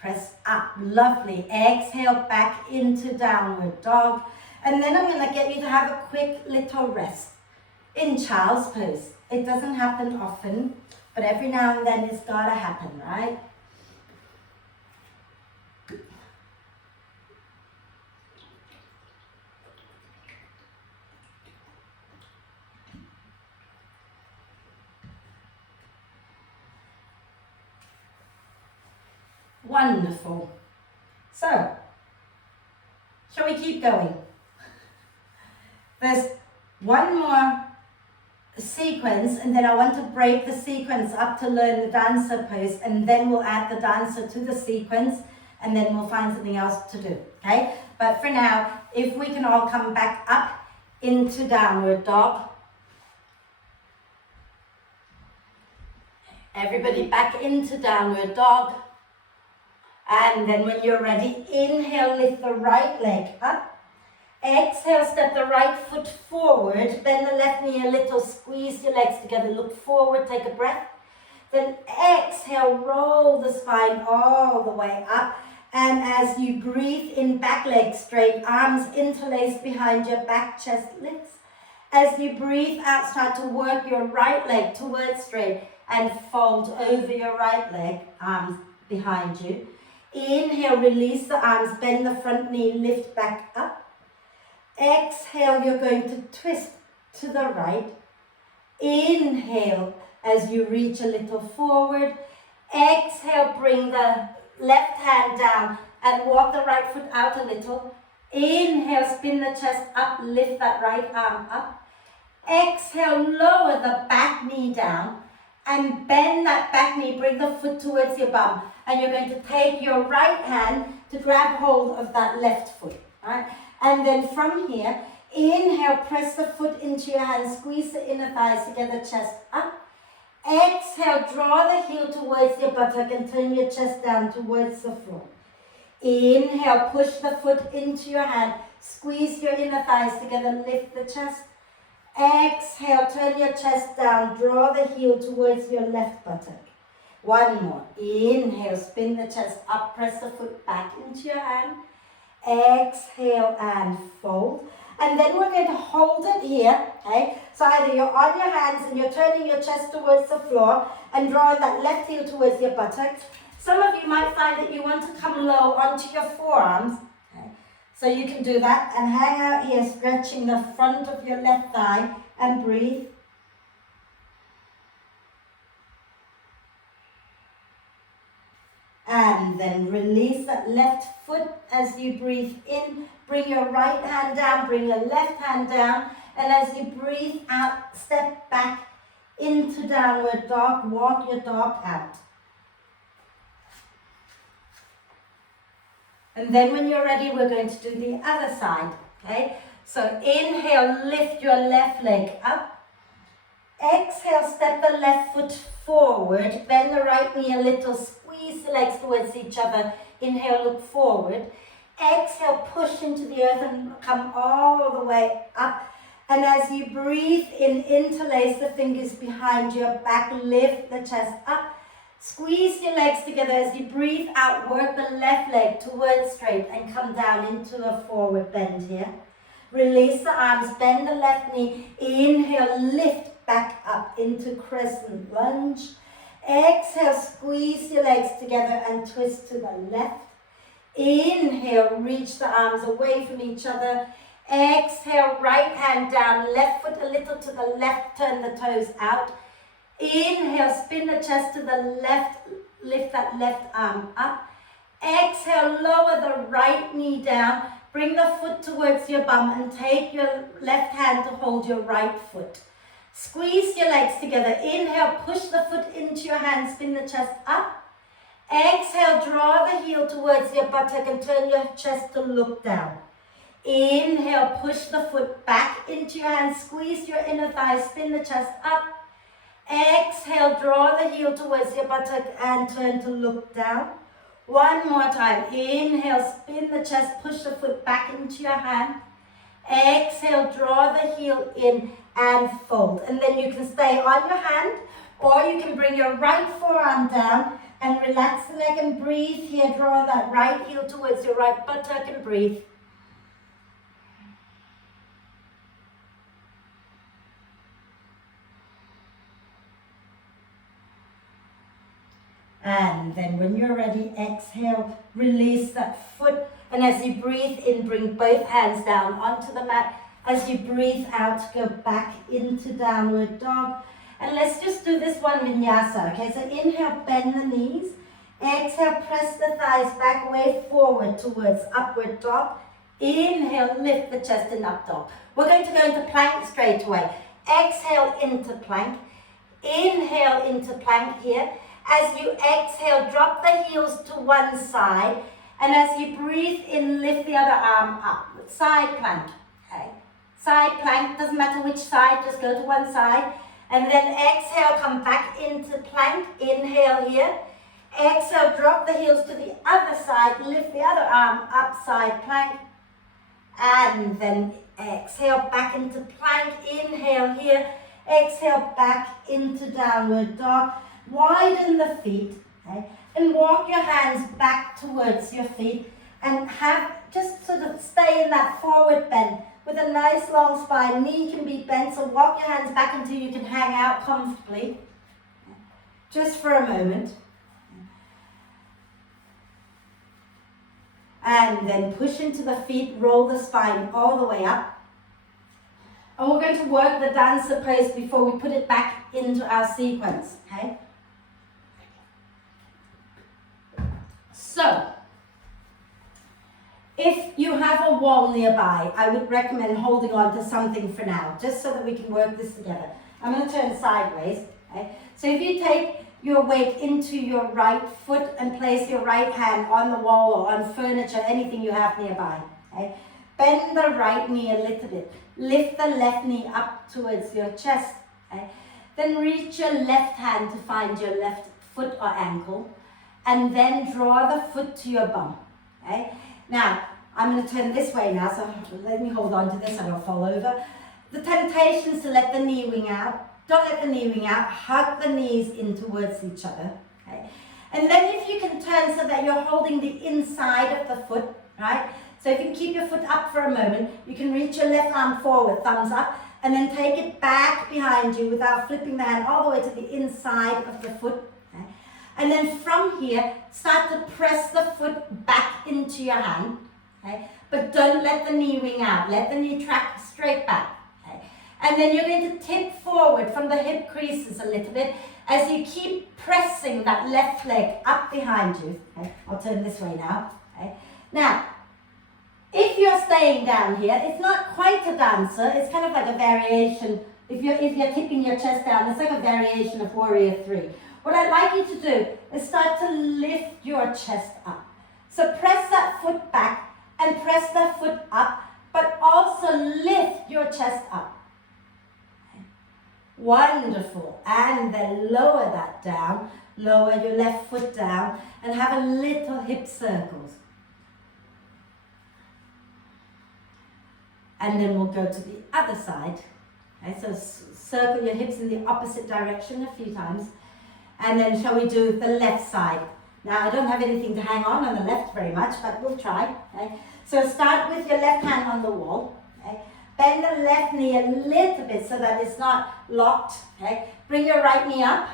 Press up, lovely. Exhale, back into downward dog. And then I'm going to get you to have a quick little rest in child's pose. It doesn't happen often, but every now and then it's got to happen, right? Wonderful. So, shall we keep going? There's one more sequence, and then I want to break the sequence up to learn the dancer pose, and then we'll add the dancer to the sequence, and then we'll find something else to do, okay? But for now, if we can all come back up into downward dog. Everybody back into downward dog. And then when you're ready, inhale, lift the right leg up. Exhale, step the right foot forward, bend the left knee a little, squeeze your legs together, look forward, take a breath. Then exhale, roll the spine all the way up. And as you breathe in, back leg straight, arms interlaced behind your back, chest lifts. As you breathe out, start to work your right leg towards straight and fold over your right leg, arms behind you. Inhale, release the arms, bend the front knee, lift back up. Exhale, you're going to twist to the right. Inhale as you reach a little forward. Exhale, bring the left hand down and walk the right foot out a little. Inhale, spin the chest up, lift that right arm up. Exhale, lower the back knee down and bend that back knee, bring the foot towards your bum. And you're going to take your right hand to grab hold of that left foot, right? And then from here, inhale, press the foot into your hand, squeeze the inner thighs together, chest up. Exhale, draw the heel towards your buttock and turn your chest down towards the floor. Inhale, push the foot into your hand, squeeze your inner thighs together, lift the chest. Exhale, turn your chest down, draw the heel towards your left buttock. One more. Inhale, spin the chest up, press the foot back into your hand. Exhale and fold. And then we're going to hold it here, okay? So either you're on your hands and you're turning your chest towards the floor and drawing that left heel towards your buttocks. Some of you might find that you want to come low onto your forearms, okay? So you can do that and hang out here, stretching the front of your left thigh and breathe. And then release that left foot as you breathe in. Bring your right hand down, bring your left hand down. And as you breathe out, step back into downward dog. Walk your dog out. And then when you're ready, we're going to do the other side, okay? So inhale, lift your left leg up. Exhale, step the left foot forward, bend the right knee a little, squeeze the legs towards each other. Inhale, look forward. Exhale, push into the earth and come all the way up. And as you breathe in, interlace the fingers behind your back, lift the chest up. Squeeze your legs together as you breathe out, work the left leg towards straight and come down into a forward bend here. Release the arms, bend the left knee. Inhale, lift back up into crescent lunge. Exhale, squeeze your legs together and twist to the left. Inhale, reach the arms away from each other. Exhale, right hand down, left foot a little to the left, turn the toes out. Inhale, spin the chest to the left, lift that left arm up. Exhale, lower the right knee down, bring the foot towards your bum and take your left hand to hold your right foot. Squeeze your legs together. Inhale, push the foot into your hand, spin the chest up. Exhale, draw the heel towards your buttock and turn your chest to look down. Inhale, push the foot back into your hand, squeeze your inner thigh, spin the chest up. Exhale, draw the heel towards your buttock and turn to look down. One more time. Inhale, spin the chest, push the foot back into your hand. Exhale, draw the heel in and fold. And then you can stay on your hand, or you can bring your right forearm down and relax the leg and breathe here. Draw that right heel towards your right buttock and breathe. And then when you're ready, exhale, release that foot. And as you breathe in, bring both hands down onto the mat. As you breathe out, go back into downward dog. And let's just do this one vinyasa, okay? So inhale, bend the knees. Exhale, press the thighs back, way forward towards upward dog. Inhale, lift the chest and up dog. We're going to go into plank straight away. exhale into plank, inhale into plank here. As you exhale, drop the heels to one side, and as you breathe in, lift the other arm up. Side plank, okay? Side plank, doesn't matter which side, just go to one side. And then exhale, come back into plank, inhale here. Exhale, drop the heels to the other side, lift the other arm up, side plank. And then exhale, back into plank, inhale here. Exhale, back into downward dog. Widen the feet, okay? And walk your hands back towards your feet and just sort of stay in that forward bend with a nice long spine. Knee can be bent, so walk your hands back until you can hang out comfortably. Just for a moment. And then push into the feet, roll the spine all the way up. And we're going to work the dancer pose before we put it back into our sequence, okay? So, if you have a wall nearby, I would recommend holding on to something for now, just so that we can work this together. I'm going to turn sideways, okay? So if you take your weight into your right foot and place your right hand on the wall or on furniture, anything you have nearby, okay? Bend the right knee a little bit. Lift the left knee up towards your chest, okay? Then reach your left hand to find your left foot or ankle, and then draw the foot to your bum, okay? Now, I'm going to turn this way now, so let me hold on to this, I don't fall over. The temptation is to let the knee wing out. Don't let the knee wing out, hug the knees in towards each other, okay? And then if you can turn so that you're holding the inside of the foot, right? So if you keep your foot up for a moment, you can reach your left arm forward, thumbs up, and then take it back behind you without flipping the hand all the way to the inside of the foot. Okay? And then from here, start to press the foot back into your hand, okay? But don't let the knee wing out, let the knee track straight back. Okay? And then you're going to tip forward from the hip creases a little bit as you keep pressing that left leg up behind you. Okay? I'll turn this way now. Okay? Now, if you're staying down here, it's not quite a dancer, it's kind of like a variation. If you're tipping your chest down, it's like a variation of Warrior 3. What I'd like you to do is start to lift your chest up. So press that foot back and press that foot up, but also lift your chest up. Wonderful. And then lower that down, lower your left foot down, and have a little hip circles. And then we'll go to the other side. Okay, so circle your hips in the opposite direction a few times. And then shall we do the left side? Now I don't have anything to hang on the left very much, but we'll try. Okay? So start with your left hand on the wall. Okay? Bend the left knee a little bit so that it's not locked. Okay? Bring your right knee up.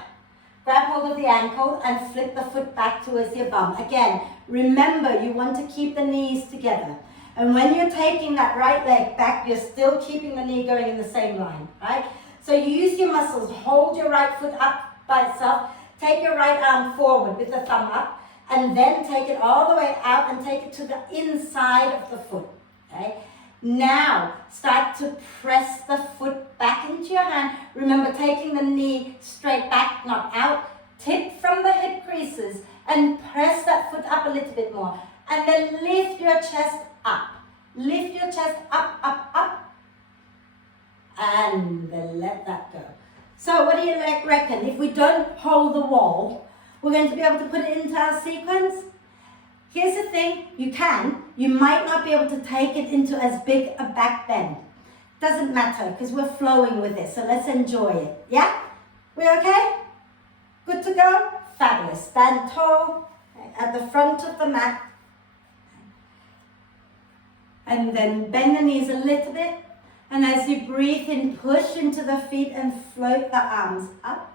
Grab hold of the ankle and flip the foot back towards your bum. Again, remember you want to keep the knees together. And when you're taking that right leg back, you're still keeping the knee going in the same line, right? So you use your muscles, hold your right foot up by itself, take your right arm forward with the thumb up, and then take it all the way out and take it to the inside of the foot, okay? Now, start to press the foot back into your hand. Remember, taking the knee straight back, not out. Tip from the hip creases and press that foot up a little bit more. And then lift your chest up. Lift your chest up, up, up. And then let that go. So what do you reckon? If we don't hold the wall, we're going to be able to put it into our sequence? Here's the thing, you might not be able to take it into as big a back bend. Doesn't matter, because we're flowing with this, so let's enjoy it. Yeah? We okay? Good to go? Fabulous. Stand tall at the front of the mat. And then bend the knees a little bit. And as you breathe in, push into the feet and float the arms up.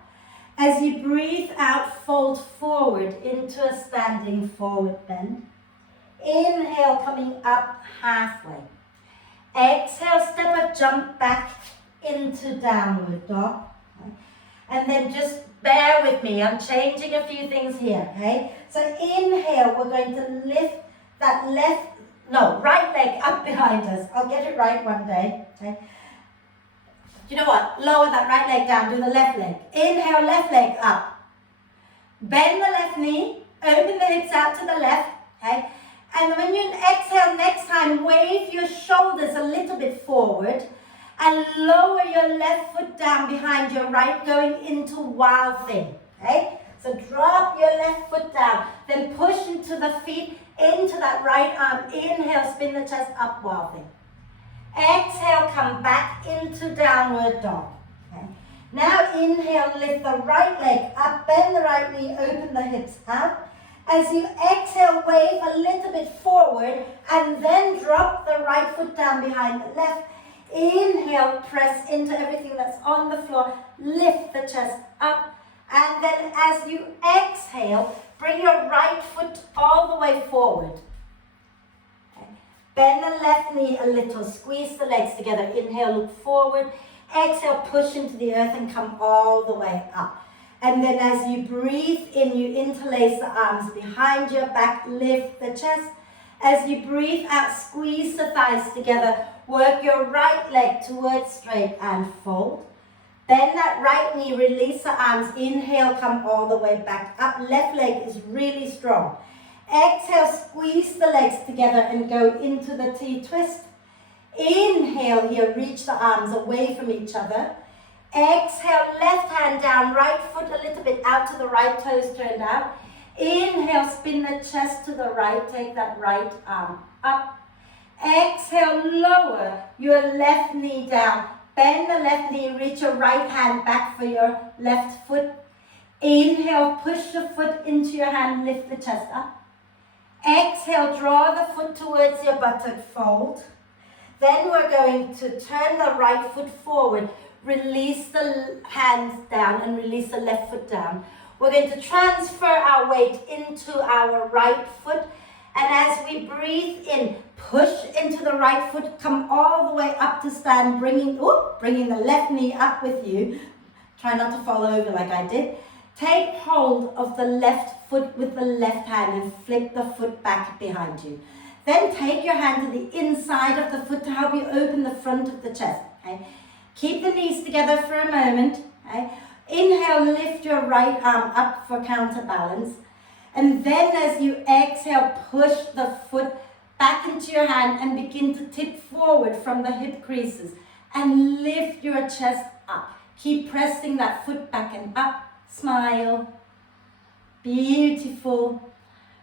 As you breathe out, fold forward into a standing forward bend. Inhale, coming up halfway. Exhale, step up, jump back into downward dog. And then just bear with me. I'm changing a few things here, okay? So inhale, we're going to lift that right leg up behind us. I'll get it right one day, okay? You know what? Lower that right leg down, do the left leg. Inhale, left leg up. Bend the left knee, open the hips out to the left, okay? And when you exhale next time, wave your shoulders a little bit forward and lower your left foot down behind your right, going into wild thing, okay? So drop your left foot down, then push into the feet, into that right arm. Inhale, spin the chest up, wild thing. Exhale, come back into downward dog. Okay. Now inhale, lift the right leg up, bend the right knee, open the hips out. As you exhale, wave a little bit forward and then drop the right foot down behind the left. Inhale, press into everything that's on the floor, lift the chest up. And then as you exhale, bring your right foot all the way forward. Okay. Bend the left knee a little, squeeze the legs together. Inhale, look forward. Exhale, push into the earth and come all the way up. And then as you breathe in, you interlace the arms behind your back, lift the chest. As you breathe out, squeeze the thighs together. Work your right leg towards straight and fold. Bend that right knee, release the arms. Inhale, come all the way back up. Left leg is really strong. Exhale, squeeze the legs together and go into the T-twist. Inhale here, reach the arms away from each other. Exhale, left hand down, right foot a little bit out to the right, toes turned out. Inhale, spin the chest to the right, take that right arm up. Exhale, lower your left knee down. Bend the left knee, reach your right hand back for your left foot. Inhale, push the foot into your hand, lift the chest up. Exhale, draw the foot towards your buttock, fold. Then we're going to turn the right foot forward, release the hands down and release the left foot down. We're going to transfer our weight into our right foot. And as we breathe in, push into the right foot, come all the way up to stand, bringing the left knee up with you. Try not to fall over like I did. Take hold of the left foot with the left hand and flip the foot back behind you. Then take your hand to the inside of the foot to help you open the front of the chest. Okay? Keep the knees together for a moment. Okay? Inhale, lift your right arm up for counterbalance. And then as you exhale, push the foot back into your hand and begin to tip forward from the hip creases. And lift your chest up. Keep pressing that foot back and up. Smile. Beautiful.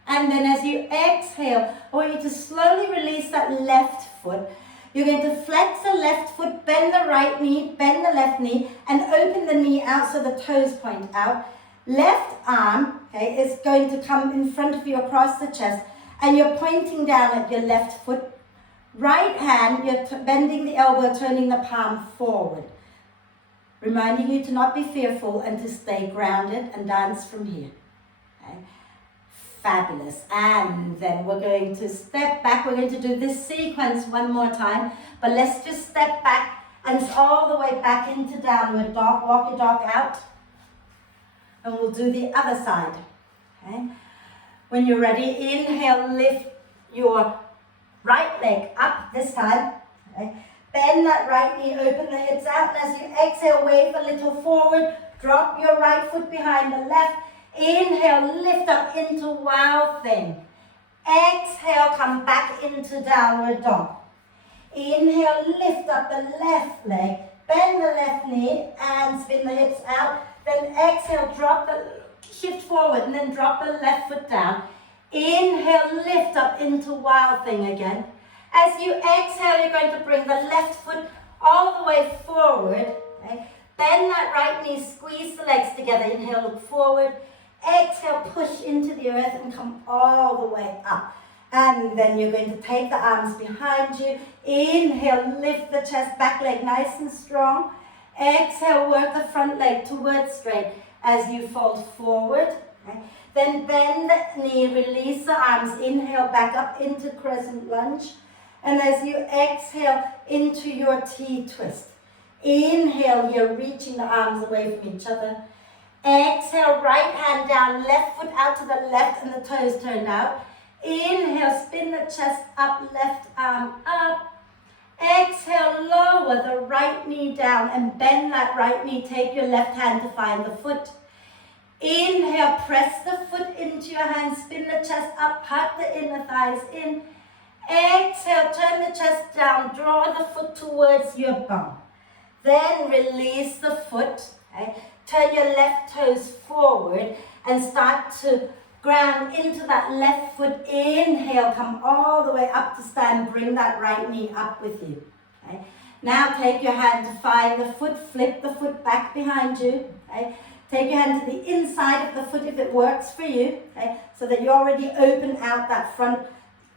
And then as you exhale, I want you to slowly release that left foot. You're going to flex the left foot, bend the right knee, bend the left knee, and open the knee out so the toes point out. Left arm, okay, is going to come in front of you across the chest, and you're pointing down at your left foot. Right hand, you're bending the elbow, turning the palm forward. Reminding you to not be fearful and to stay grounded and dance from here. Okay. Fabulous. And then we're going to step back. We're going to do this sequence one more time, but let's just step back and all the way back into downward dog. Walk your dog out. And we'll do the other side. Okay. When you're ready, inhale, lift your right leg up this time. Okay. Bend that right knee, open the hips out. And as you exhale, wave a little forward. Drop your right foot behind the left. Inhale, lift up into wild thing. Exhale, come back into downward dog. Inhale, lift up the left leg. Bend the left knee and spin the hips out. Then exhale, shift forward and then drop the left foot down. Inhale, lift up into wild thing again. As you exhale, you're going to bring the left foot all the way forward. Okay? Bend that right knee, squeeze the legs together. Inhale, look forward. Exhale, push into the earth and come all the way up. And then you're going to take the arms behind you. Inhale, lift the chest, back leg nice and strong. Exhale, work the front leg towards straight as you fold forward. Okay? Then bend the knee, release the arms. Inhale, back up into crescent lunge. And as you exhale into your T-twist. Inhale, you're reaching the arms away from each other. Exhale, right hand down, left foot out to the left and the toes turned out. Inhale, spin the chest up, left arm up. Exhale, lower the right knee down and bend that right knee. Take your left hand to find the foot. Inhale, press the foot into your hand, spin the chest up, hug the inner thighs in. Exhale, turn the chest down, draw the foot towards your bum. Then release the foot. Okay? Turn your left toes forward and start to ground into that left foot. Inhale, come all the way up to stand. Bring that right knee up with you. Okay? Now take your hand to find the foot. Flip the foot back behind you. Okay? Take your hand to the inside of the foot if it works for you. Okay? So that you already open out that front,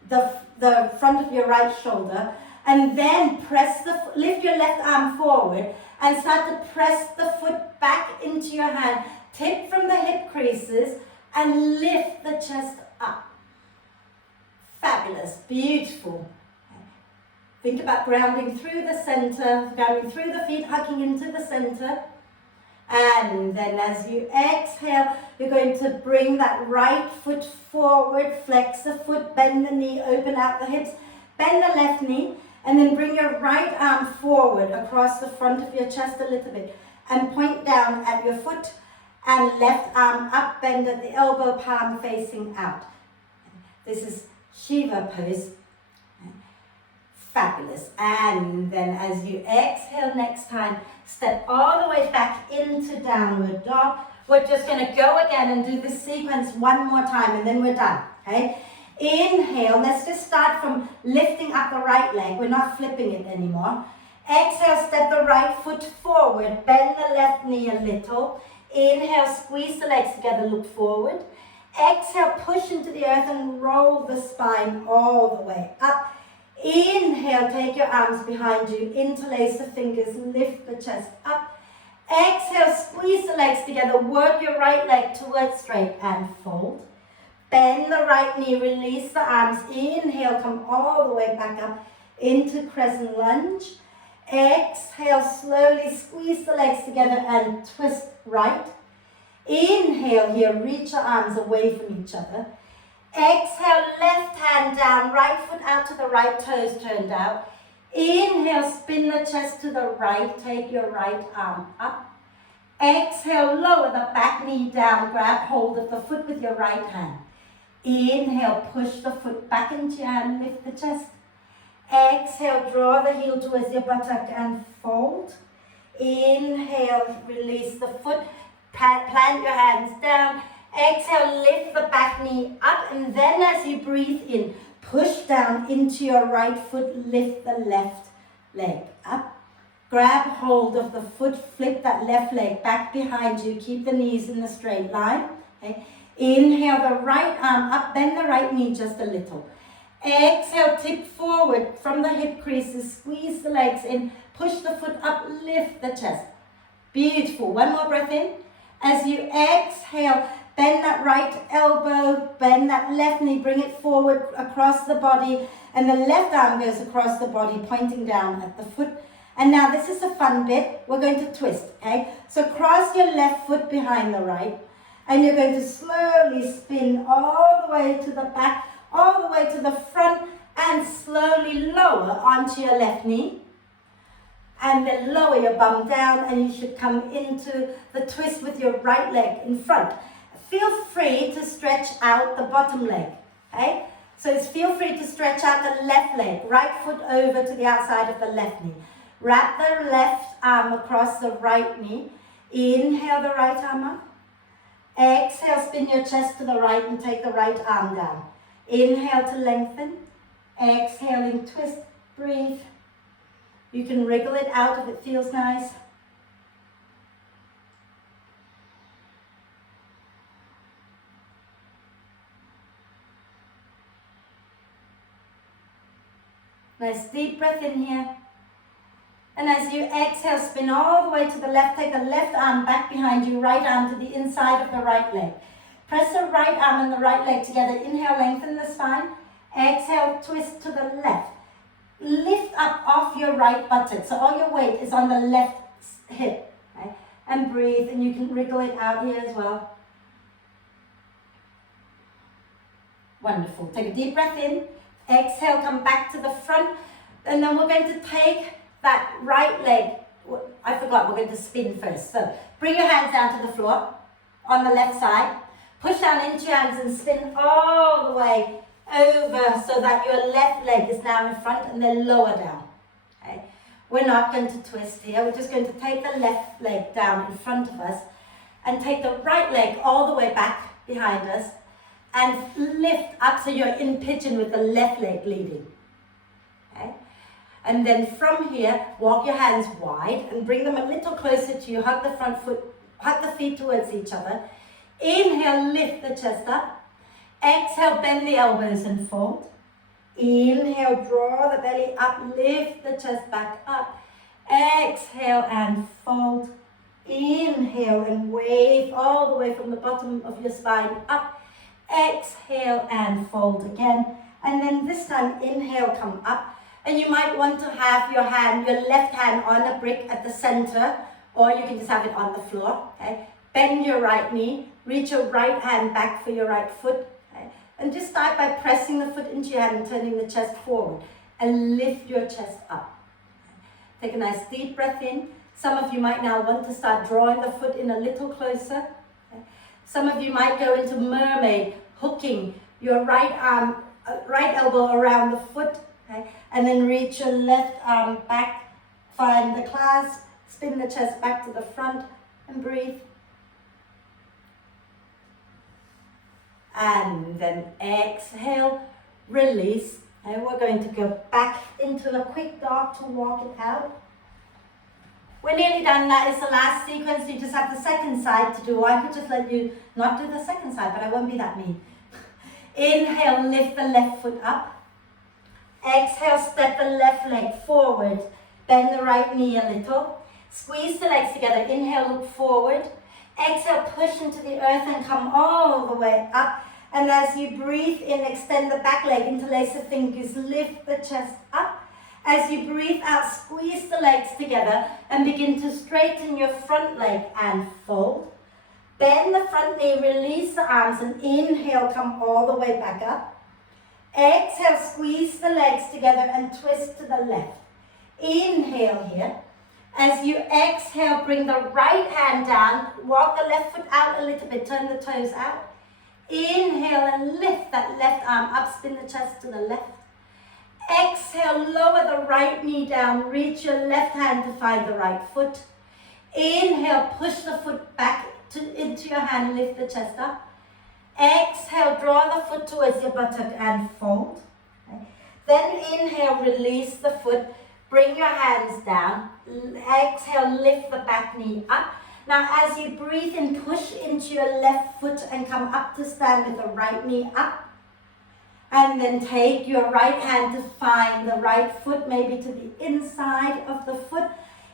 the front of your right shoulder. And then lift your left arm forward and start to press the foot back into your hand. Tip from the hip creases and lift the chest up. Fabulous, beautiful. Think about grounding through the center, grounding through the feet, hugging into the center. And then as you exhale, you're going to bring that right foot forward, flex the foot, bend the knee, open out the hips, bend the left knee, and then bring your right arm forward across the front of your chest a little bit and point down at your foot and left arm up, bend at the elbow, palm facing out. This is Shiva pose. Fabulous. And then as you exhale next time, step all the way back into downward dog. We're just going to go again and do this sequence one more time and then we're done. Okay? Inhale, let's just start from lifting up the right leg. We're not flipping it anymore. Exhale, step the right foot forward, bend the left knee a little. Inhale, squeeze the legs together, look forward. Exhale, push into the earth and roll the spine all the way up. Inhale, take your arms behind you, interlace the fingers, lift the chest up. Exhale, squeeze the legs together, work your right leg towards straight and fold. Bend the right knee, release the arms. Inhale, come all the way back up into crescent lunge. Exhale, slowly squeeze the legs together and twist right. Inhale here, reach your arms away from each other. Exhale, left hand down, right foot out to the right, toes turned out. Inhale, spin the chest to the right, take your right arm up. Exhale, lower the back knee down, grab hold of the foot with your right hand. Inhale, push the foot back into your hand, lift the chest. Exhale, draw the heel towards your buttock and fold. Inhale, release the foot, plant your hands down. Exhale, lift the back knee up, and then as you breathe in, push down into your right foot, lift the left leg up. Grab hold of the foot, flip that left leg back behind you, keep the knees in a straight line. Okay. Inhale the right arm up, bend the right knee just a little. Exhale, tip forward from the hip creases, squeeze the legs in, push the foot up, lift the chest. Beautiful. One more breath in. As you exhale, bend that right elbow, bend that left knee, bring it forward across the body, and the left arm goes across the body, pointing down at the foot. And now this is a fun bit. We're going to twist, okay? So cross your left foot behind the right, and you're going to slowly spin all the way to the back, all the way to the front, and slowly lower onto your left knee. And then lower your bum down, and you should come into the twist with your right leg in front. Feel free to stretch out the bottom leg, okay? So feel free to stretch out the left leg, right foot over to the outside of the left knee. Wrap the left arm across the right knee. Inhale the right arm up. Exhale, spin your chest to the right and take the right arm down. Inhale to lengthen. Exhaling, twist, breathe. You can wriggle it out if it feels nice. Nice deep breath in here. And as you exhale, spin all the way to the left. Take the left arm back behind you, right arm to the inside of the right leg. Press the right arm and the right leg together. Inhale, lengthen the spine. Exhale, twist to the left. Lift up off your right buttock. So all your weight is on the left hip. Right? And breathe, and you can wriggle it out here as well. Wonderful. Take a deep breath in. Exhale, come back to the front. And then we're going to take that right leg. I forgot, we're going to spin first. So bring your hands down to the floor on the left side. Push down into your hands and spin all the way over so that your left leg is now in front and then lower down. Okay? We're not going to twist here. We're just going to take the left leg down in front of us and take the right leg all the way back behind us and lift up so you're in pigeon with the left leg leading. Okay? And then from here, walk your hands wide and bring them a little closer to you. Hug the front foot, hug the feet towards each other. Inhale, lift the chest up. Exhale, bend the elbows and fold. Inhale, draw the belly up, lift the chest back up. Exhale and fold. Inhale and wave all the way from the bottom of your spine up. Exhale and fold again. And then this time, inhale, come up. And you might want to have your left hand on a brick at the center, or you can just have it on the floor. Okay? Bend your right knee, reach your right hand back for your right foot. Okay? And just start by pressing the foot into your hand and turning the chest forward. And lift your chest up. Take a nice deep breath in. Some of you might now want to start drawing the foot in a little closer. Okay? Some of you might go into mermaid, hooking your right arm, right elbow around the foot. Okay? And then reach your left arm back, find the clasp, spin the chest back to the front and breathe. And then exhale, release. And we're going to go back into the quick dog to walk it out. We're nearly done. That is the last sequence. You just have the second side to do. Or I could just let you not do the second side, but I won't be that mean. Inhale, lift the left foot up. Exhale, step the left leg forward. Bend the right knee a little. Squeeze the legs together. Inhale, look forward. Exhale, push into the earth and come all the way up. And as you breathe in, extend the back leg, interlace the fingers, lift the chest up. As you breathe out, squeeze the legs together and begin to straighten your front leg and fold. Bend the front knee, release the arms and inhale, come all the way back up. Exhale, squeeze the legs together and twist to the left. Inhale here. As you exhale, bring the right hand down, walk the left foot out a little bit, turn the toes out. Inhale and lift that left arm up, spin the chest to the left. Exhale, lower the right knee down, reach your left hand to find the right foot. Inhale, push the foot back into your hand, lift the chest up. Exhale, draw the foot towards your buttock and fold. Okay. Then inhale, release the foot, bring your hands down. Exhale, lift the back knee up. Now as you breathe in, push into your left foot and come up to stand with the right knee up. And then take your right hand to find the right foot, maybe to the inside of the foot.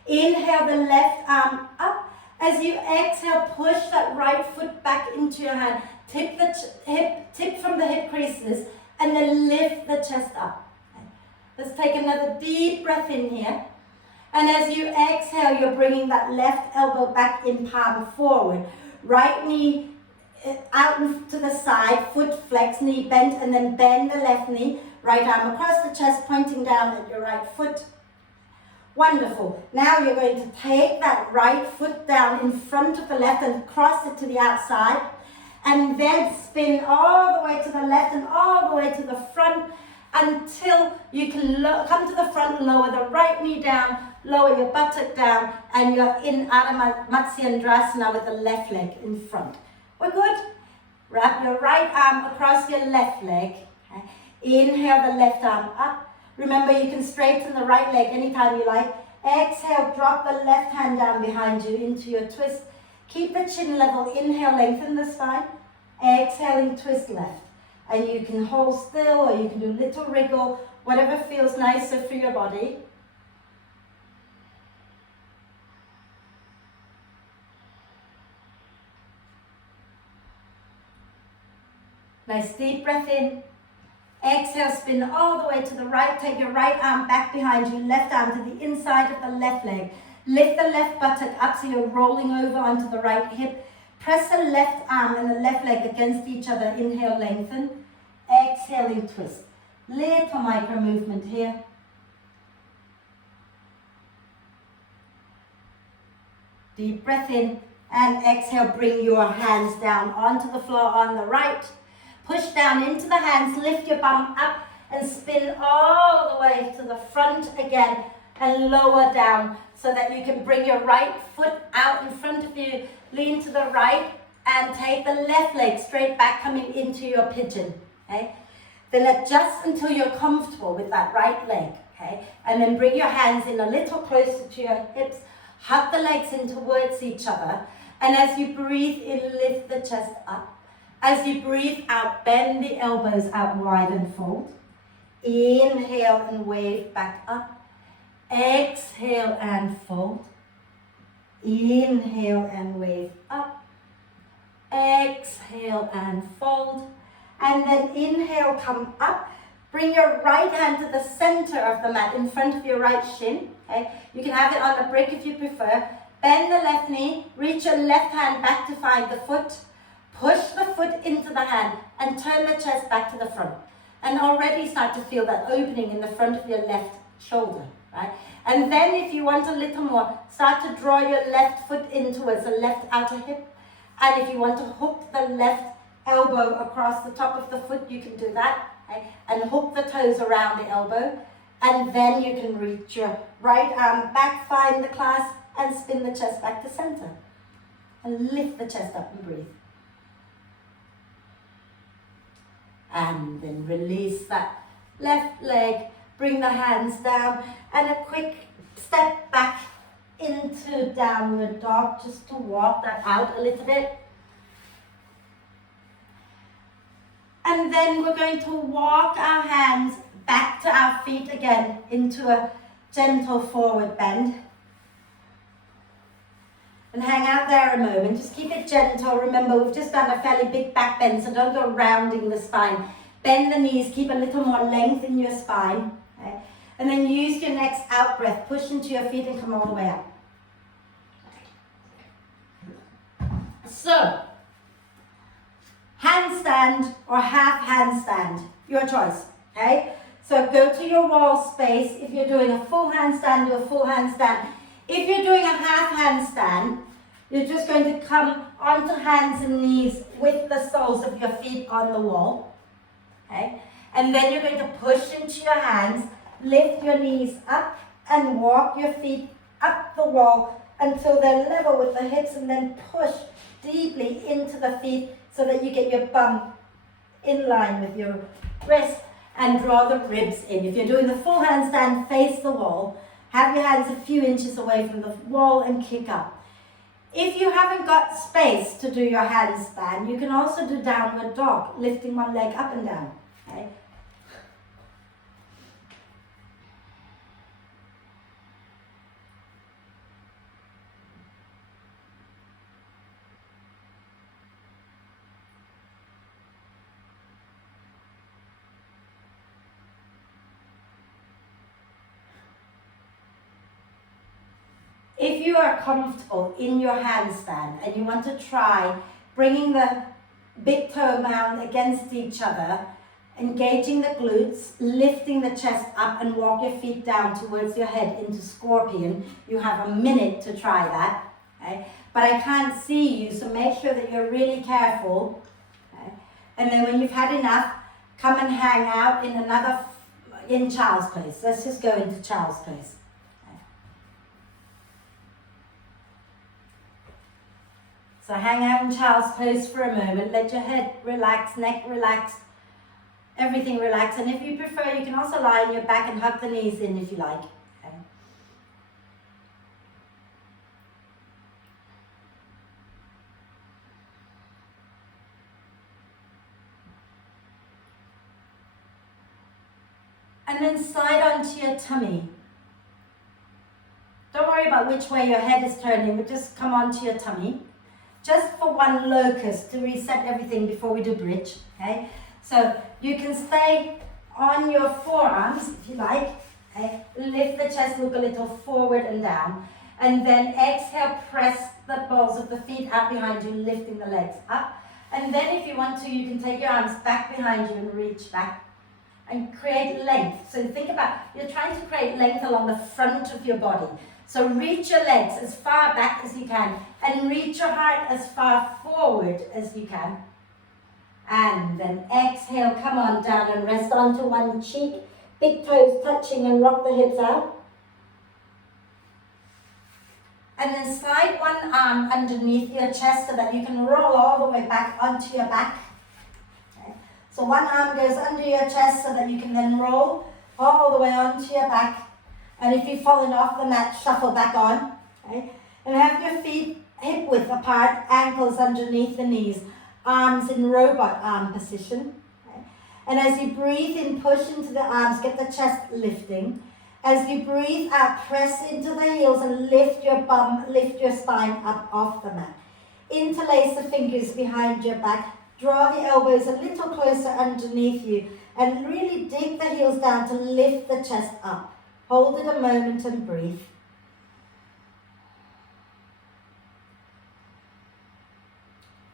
Inhale the left arm up. As you exhale, push that right foot back into your hand. Tip from the hip creases and then lift the chest up. Okay. Let's take another deep breath in here. And as you exhale, you're bringing that left elbow back in, palm forward. Right knee out to the side, foot flex, knee bent, and then bend the left knee. Right arm across the chest, pointing down at your right foot. Wonderful. Now you're going to take that right foot down in front of the left and cross it to the outside. And then spin all the way to the left and all the way to the front until you can come to the front, lower the right knee down, lower your buttock down, and you're in Ardha Matsyendrasana with the left leg in front. We're good? Wrap your right arm across your left leg. Okay. Inhale the left arm up. Remember, you can straighten the right leg anytime you like. Exhale, drop the left hand down behind you into your twist. Keep the chin level. Inhale, lengthen the spine. Exhaling, twist left. And you can hold still or you can do little wriggle, whatever feels nicer for your body. Nice deep breath in. Exhale, spin all the way to the right. Take your right arm back behind you, left arm to the inside of the left leg. Lift the left buttock up so you're rolling over onto the right hip. Press the left arm and the left leg against each other. Inhale, lengthen. Exhaling, twist. Little micro movement here. Deep breath in and exhale, bring your hands down onto the floor on the right. Push down into the hands, lift your bum up and spin all the way to the front again and lower down so that you can bring your right foot out in front of you, lean to the right and take the left leg straight back coming into your pigeon, okay? Then adjust until you're comfortable with that right leg, okay? And then bring your hands in a little closer to your hips, hug the legs in towards each other, and as you breathe in, lift the chest up. As you breathe out, bend the elbows out wide and fold. Inhale and wave back up. Exhale and fold. Inhale and wave up. Exhale and fold. And then inhale, come up. Bring your right hand to the center of the mat in front of your right shin. Okay? You can have it on a brick if you prefer. Bend the left knee. Reach your left hand back to find the foot. Push the foot into the hand and turn the chest back to the front. And already start to feel that opening in the front of your left shoulder, right? And then if you want a little more, start to draw your left foot in towards the left outer hip. And if you want to hook the left elbow across the top of the foot, you can do that. Okay? And hook the toes around the elbow. And then you can reach your right arm back, find the clasp, and spin the chest back to center. And lift the chest up and breathe. And then release that left leg, bring the hands down, and a quick step back into downward dog, just to walk that out a little bit. And then we're going to walk our hands back to our feet again into a gentle forward bend. And hang out there a moment, just keep it gentle. Remember, we've just done a fairly big back bend, so don't go rounding the spine. Bend the knees, keep a little more length in your spine. Okay? And then use your next out breath, push into your feet and come all the way up. So, handstand or half handstand, your choice, okay? So go to your wall space. If you're doing a full handstand, do a full handstand. If you're doing a half handstand, you're just going to come onto hands and knees with the soles of your feet on the wall. Okay? And then you're going to push into your hands, lift your knees up and walk your feet up the wall until they're level with the hips, and then push deeply into the feet so that you get your bum in line with your wrist and draw the ribs in. If you're doing the full handstand, face the wall. Have your hands a few inches away from the wall and kick up. If you haven't got space to do your handstand, you can also do downward dog, lifting one leg up and down. Okay? If you are comfortable in your handstand and you want to try bringing the big toe mound against each other, engaging the glutes, lifting the chest up and walk your feet down towards your head into scorpion, you have a minute to try that. Okay? But I can't see you, so make sure that you're really careful. Okay? And then when you've had enough, come and hang out in child's pose. Let's just go into child's pose. So hang out in child's pose for a moment, let your head relax, neck relax, everything relax. And if you prefer, you can also lie on your back and hug the knees in if you like. Okay. And then slide onto your tummy. Don't worry about which way your head is turning, but just come onto your tummy. Just for one locus to reset everything before we do bridge, okay? So you can stay on your forearms if you like, okay? Lift the chest, look a little forward and down. And then exhale, press the balls of the feet out behind you, lifting the legs up. And then if you want to, you can take your arms back behind you and reach back and create length. So think about, you're trying to create length along the front of your body. So reach your legs as far back as you can and reach your heart as far forward as you can. And then exhale, come on down and rest onto one cheek, big toes touching and rock the hips out. And then slide one arm underneath your chest so that you can roll all the way back onto your back. Okay. So one arm goes under your chest so that you can then roll all the way onto your back. And if you've fallen off the mat, shuffle back on. Okay. And have your feet hip width apart, ankles underneath the knees, arms in robot arm position. Okay. And as you breathe in, push into the arms, get the chest lifting. As you breathe out, press into the heels and lift your bum, lift your spine up off the mat. Interlace the fingers behind your back. Draw the elbows a little closer underneath you and really dig the heels down to lift the chest up. Hold it a moment and breathe.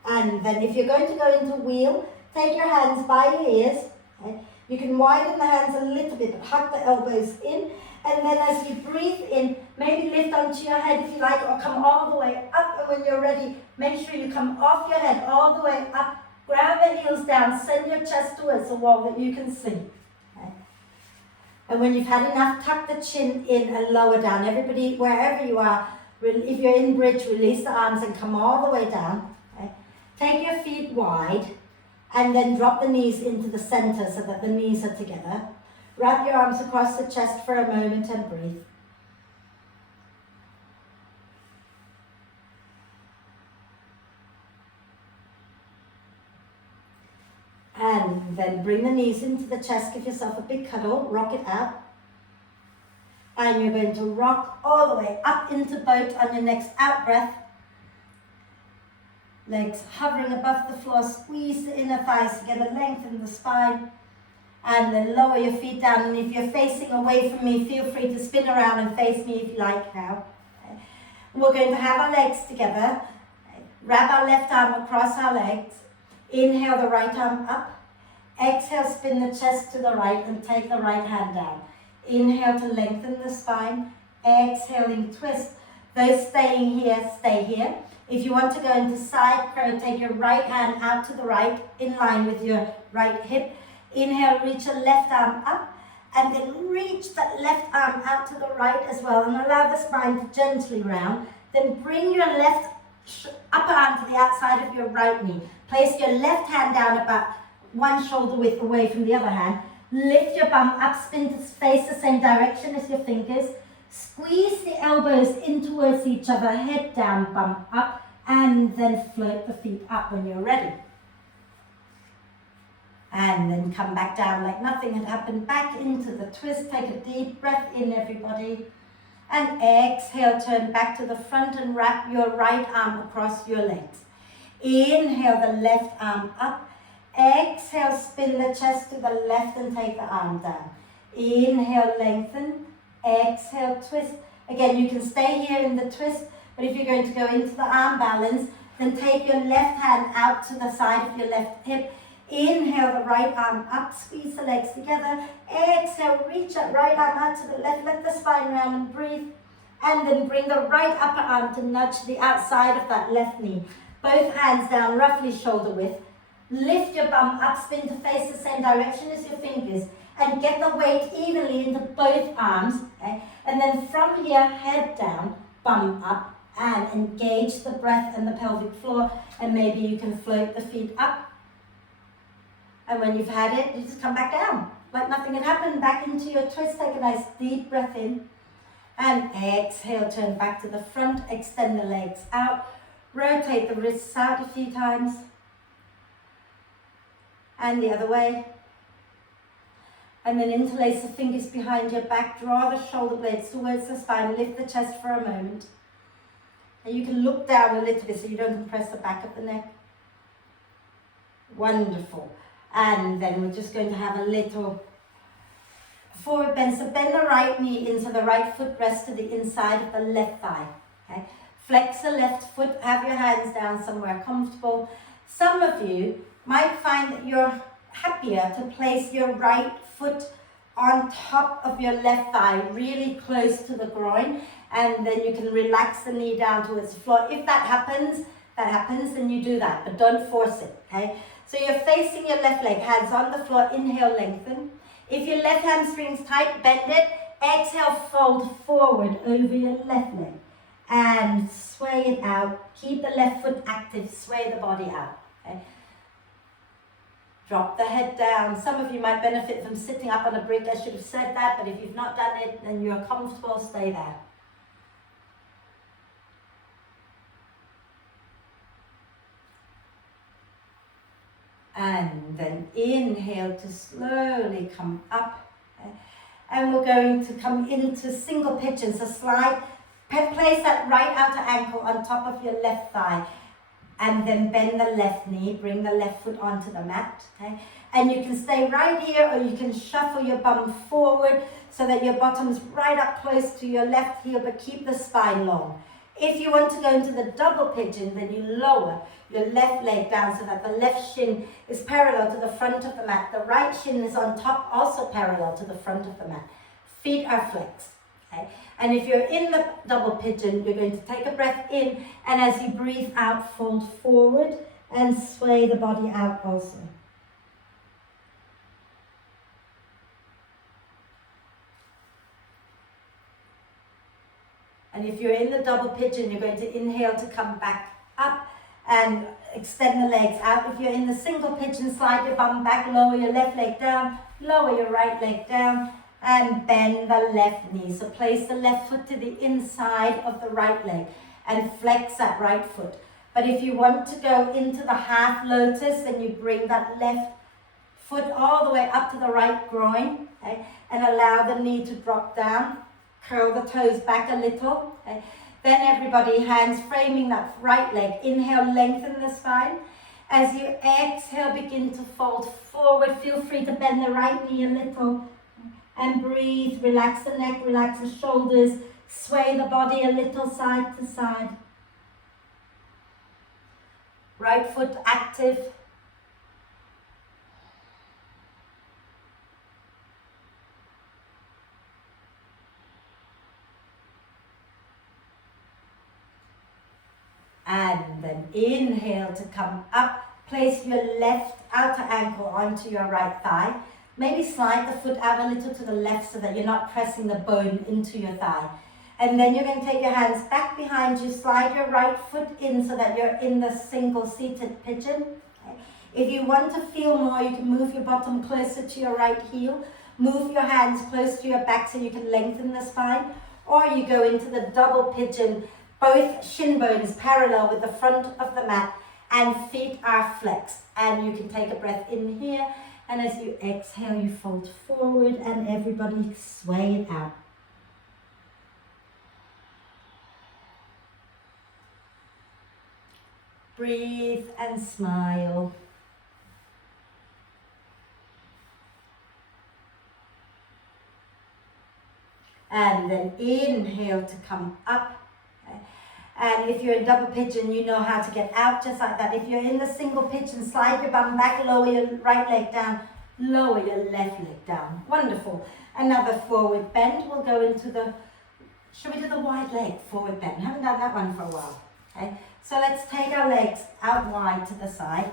And then if you're going to go into wheel, take your hands by your ears. Okay? You can widen the hands a little bit, but hug the elbows in. And then as you breathe in, maybe lift onto your head if you like, or come all the way up. And when you're ready, make sure you come off your head all the way up. Grab the heels down, send your chest towards the wall that you can see. Okay? And when you've had enough, tuck the chin in and lower down. Everybody, wherever you are, if you're in bridge, release the arms and come all the way down. Okay? Take your feet wide. And then drop the knees into the center so that the knees are together. Wrap your arms across the chest for a moment and breathe. And then bring the knees into the chest, give yourself a big cuddle, rock it out. And you're going to rock all the way up into boat on your next out breath. Legs hovering above the floor, squeeze the inner thighs together, lengthen the spine, and then lower your feet down. And if you're facing away from me, feel free to spin around and face me if you like now. Okay. We're going to have our legs together. Okay. Wrap our left arm across our legs. Inhale the right arm up. Exhale, spin the chest to the right and take the right hand down. Inhale to lengthen the spine. Exhaling, twist. Those staying here, stay here. If you want to go into side crow, take your right hand out to the right, in line with your right hip. Inhale, reach your left arm up, and then reach that left arm out to the right as well, and allow the spine to gently round. Then bring your left upper arm to the outside of your right knee. Place your left hand down about one shoulder width away from the other hand. Lift your bum up, spin to face the same direction as your fingers. Squeeze the elbows in towards each other, head down, bum up, and then float the feet up when you're ready. And then come back down like nothing had happened, back into the twist. Take a deep breath in, everybody. And exhale, turn back to the front and wrap your right arm across your legs. Inhale the left arm up. Exhale, spin the chest to the left and take the arm down. Inhale, lengthen. Exhale, twist. Again, you can stay here in the twist, but if you're going to go into the arm balance, then take your left hand out to the side of your left hip. Inhale the right arm up, squeeze the legs together. Exhale, reach that right arm out to the left, let the spine round and breathe. And then bring the right upper arm to nudge the outside of that left knee. Both hands down, roughly shoulder width. Lift your bum up, spin to face the same direction as your fingers. And get the weight evenly into both arms. Okay? And then from here, head down, bum up, and engage the breath and the pelvic floor. And maybe you can float the feet up. And when you've had it, you just come back down. Like nothing had happened, back into your twist. Take a nice deep breath in. And exhale, turn back to the front, extend the legs out. Rotate the wrists out a few times. And the other way. And then interlace the fingers behind your back. Draw the shoulder blades towards the spine. Lift the chest for a moment. And you can look down a little bit so you don't compress the back of the neck. Wonderful. And then we're just going to have a little forward bend. So bend the right knee in so the right foot rests to the inside of the left thigh. Okay? Flex the left foot. Have your hands down somewhere comfortable. Some of you might find that you're happier to place your right foot on top of your left thigh, really close to the groin, and then you can relax the knee down towards the floor. If that happens, then you do that, but don't force it, okay? So you're facing your left leg, hands on the floor, inhale, lengthen. If your left hamstring's tight, bend it. Exhale, fold forward over your left leg and sway it out. Keep the left foot active, sway the body out, okay? Drop the head down. Some of you might benefit from sitting up on a brick. I should have said that, but if you've not done it and you're comfortable, stay there. And then inhale to slowly come up. And we're going to come into single pigeon. So slide, place that right outer ankle on top of your left thigh. And then bend the left knee, bring the left foot onto the mat, okay? And you can stay right here, or you can shuffle your bum forward so that your bottom's right up close to your left heel, but keep the spine long. If you want to go into the double pigeon, then you lower your left leg down so that the left shin is parallel to the front of the mat. The right shin is on top, also parallel to the front of the mat. Feet are flexed, okay? And if you're in the double pigeon, you're going to take a breath in, and as you breathe out, fold forward and sway the body out also. And if you're in the double pigeon, you're going to inhale to come back up and extend the legs out. If you're in the single pigeon, slide your bum back, lower your left leg down, lower your right leg down, and bend the left knee. So place the left foot to the inside of the right leg and flex that right foot. But if you want to go into the half lotus, then you bring that left foot all the way up to the right groin, okay, and allow the knee to drop down. Curl the toes back a little. Okay. Then everybody, hands framing that right leg. Inhale, lengthen the spine. As you exhale, begin to fold forward. Feel free to bend the right knee a little. And breathe, relax the neck, relax the shoulders, sway the body a little side to side. Right foot active. And then inhale to come up. Place your left outer ankle onto your right thigh. Maybe slide the foot out a little to the left so that you're not pressing the bone into your thigh. And then you're going to take your hands back behind you, slide your right foot in so that you're in the single seated pigeon. Okay. If you want to feel more, you can move your bottom closer to your right heel. Move your hands close to your back so you can lengthen the spine. Or you go into the double pigeon, both shin bones parallel with the front of the mat and feet are flexed. And you can take a breath in here. And as you exhale, you fold forward and everybody sway it out. Breathe and smile. And then inhale to come up. And if you're in double pigeon, you know how to get out just like that. If you're in the single pigeon, slide your bum back, lower your right leg down, lower your left leg down. Wonderful. Another forward bend. We'll go into the, should we do the wide leg forward bend? I haven't done that one for a while. Okay. So let's take our legs out wide to the side.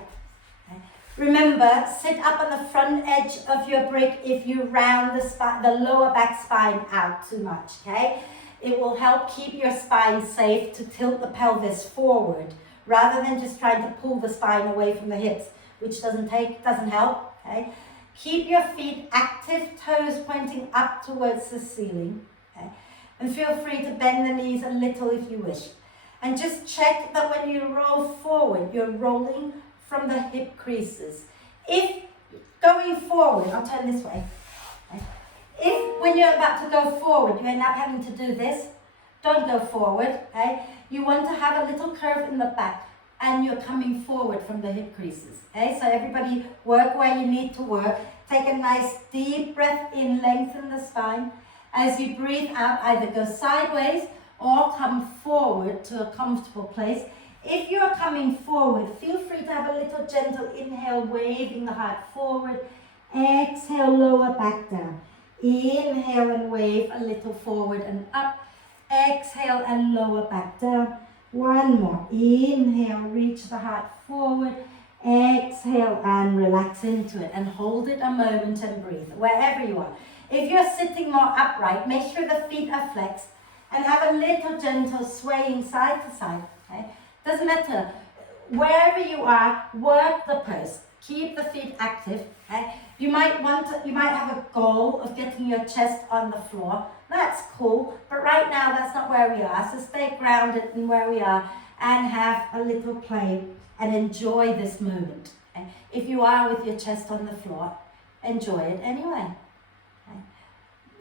Okay. Remember, sit up on the front edge of your brick if you round the lower back spine out too much. Okay. It will help keep your spine safe to tilt the pelvis forward rather than just trying to pull the spine away from the hips, which doesn't help, okay? Keep your feet active, toes pointing up towards the ceiling, okay? And feel free to bend the knees a little if you wish. And just check that when you roll forward, you're rolling from the hip creases. If going forward, I'll turn this way, okay? If when you're about to go forward, you end up having to do this, don't go forward, okay? You want to have a little curve in the back and you're coming forward from the hip creases, okay? So everybody work where you need to work. Take a nice deep breath in, lengthen the spine. As you breathe out, either go sideways or come forward to a comfortable place. If you're coming forward, feel free to have a little gentle inhale, waving the heart forward. Exhale, lower back down. Inhale and wave a little forward and up. Exhale and lower back down. One more. Inhale, reach the heart forward. Exhale and relax into it and hold it a moment and breathe wherever you are. If you're sitting more upright, make sure the feet are flexed and have a little gentle swaying side to side. Okay? Doesn't matter. Wherever you are, work the pose. Keep the feet active. Okay? You might have a goal of getting your chest on the floor. That's cool, but right now that's not where we are. So stay grounded in where we are and have a little play and enjoy this moment. Okay? If you are with your chest on the floor, enjoy it anyway. Okay?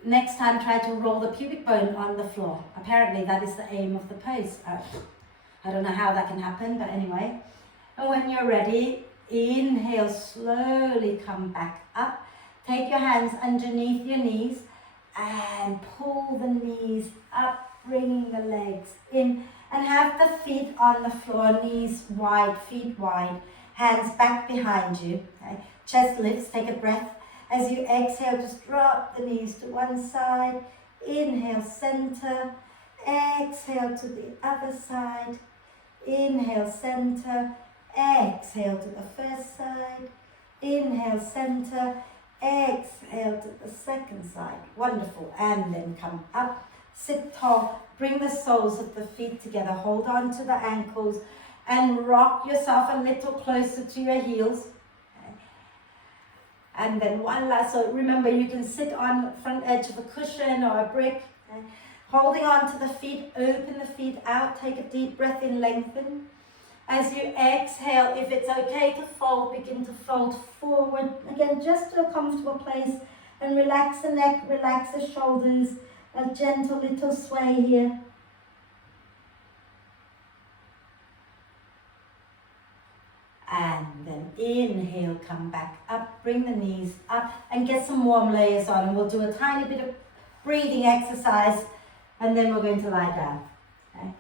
Next time, try to roll the pubic bone on the floor. Apparently that is the aim of the pose. I don't know how that can happen, but anyway. And when you're ready, inhale, slowly come back up. Take your hands underneath your knees and pull the knees up, bringing the legs in. And have the feet on the floor, knees wide, feet wide, hands back behind you. Okay? Chest lifts, take a breath. As you exhale, just drop the knees to one side. Inhale, center. Exhale to the other side. Inhale, center. Exhale to the first side. Inhale, center. Exhale to the second side. Wonderful. And then come up. Sit tall. Bring the soles of the feet together. Hold on to the ankles and rock yourself a little closer to your heels. Okay. And then one last, so remember you can sit on the front edge of a cushion or a brick. Okay. Holding on to the feet, open the feet out, take a deep breath in, lengthen. As you exhale, if it's okay to fold, begin to fold forward. Again, just to a comfortable place and relax the neck, relax the shoulders. A gentle little sway here. And then inhale, come back up, bring the knees up and get some warm layers on. And we'll do a tiny bit of breathing exercise and then we're going to lie down. Okay?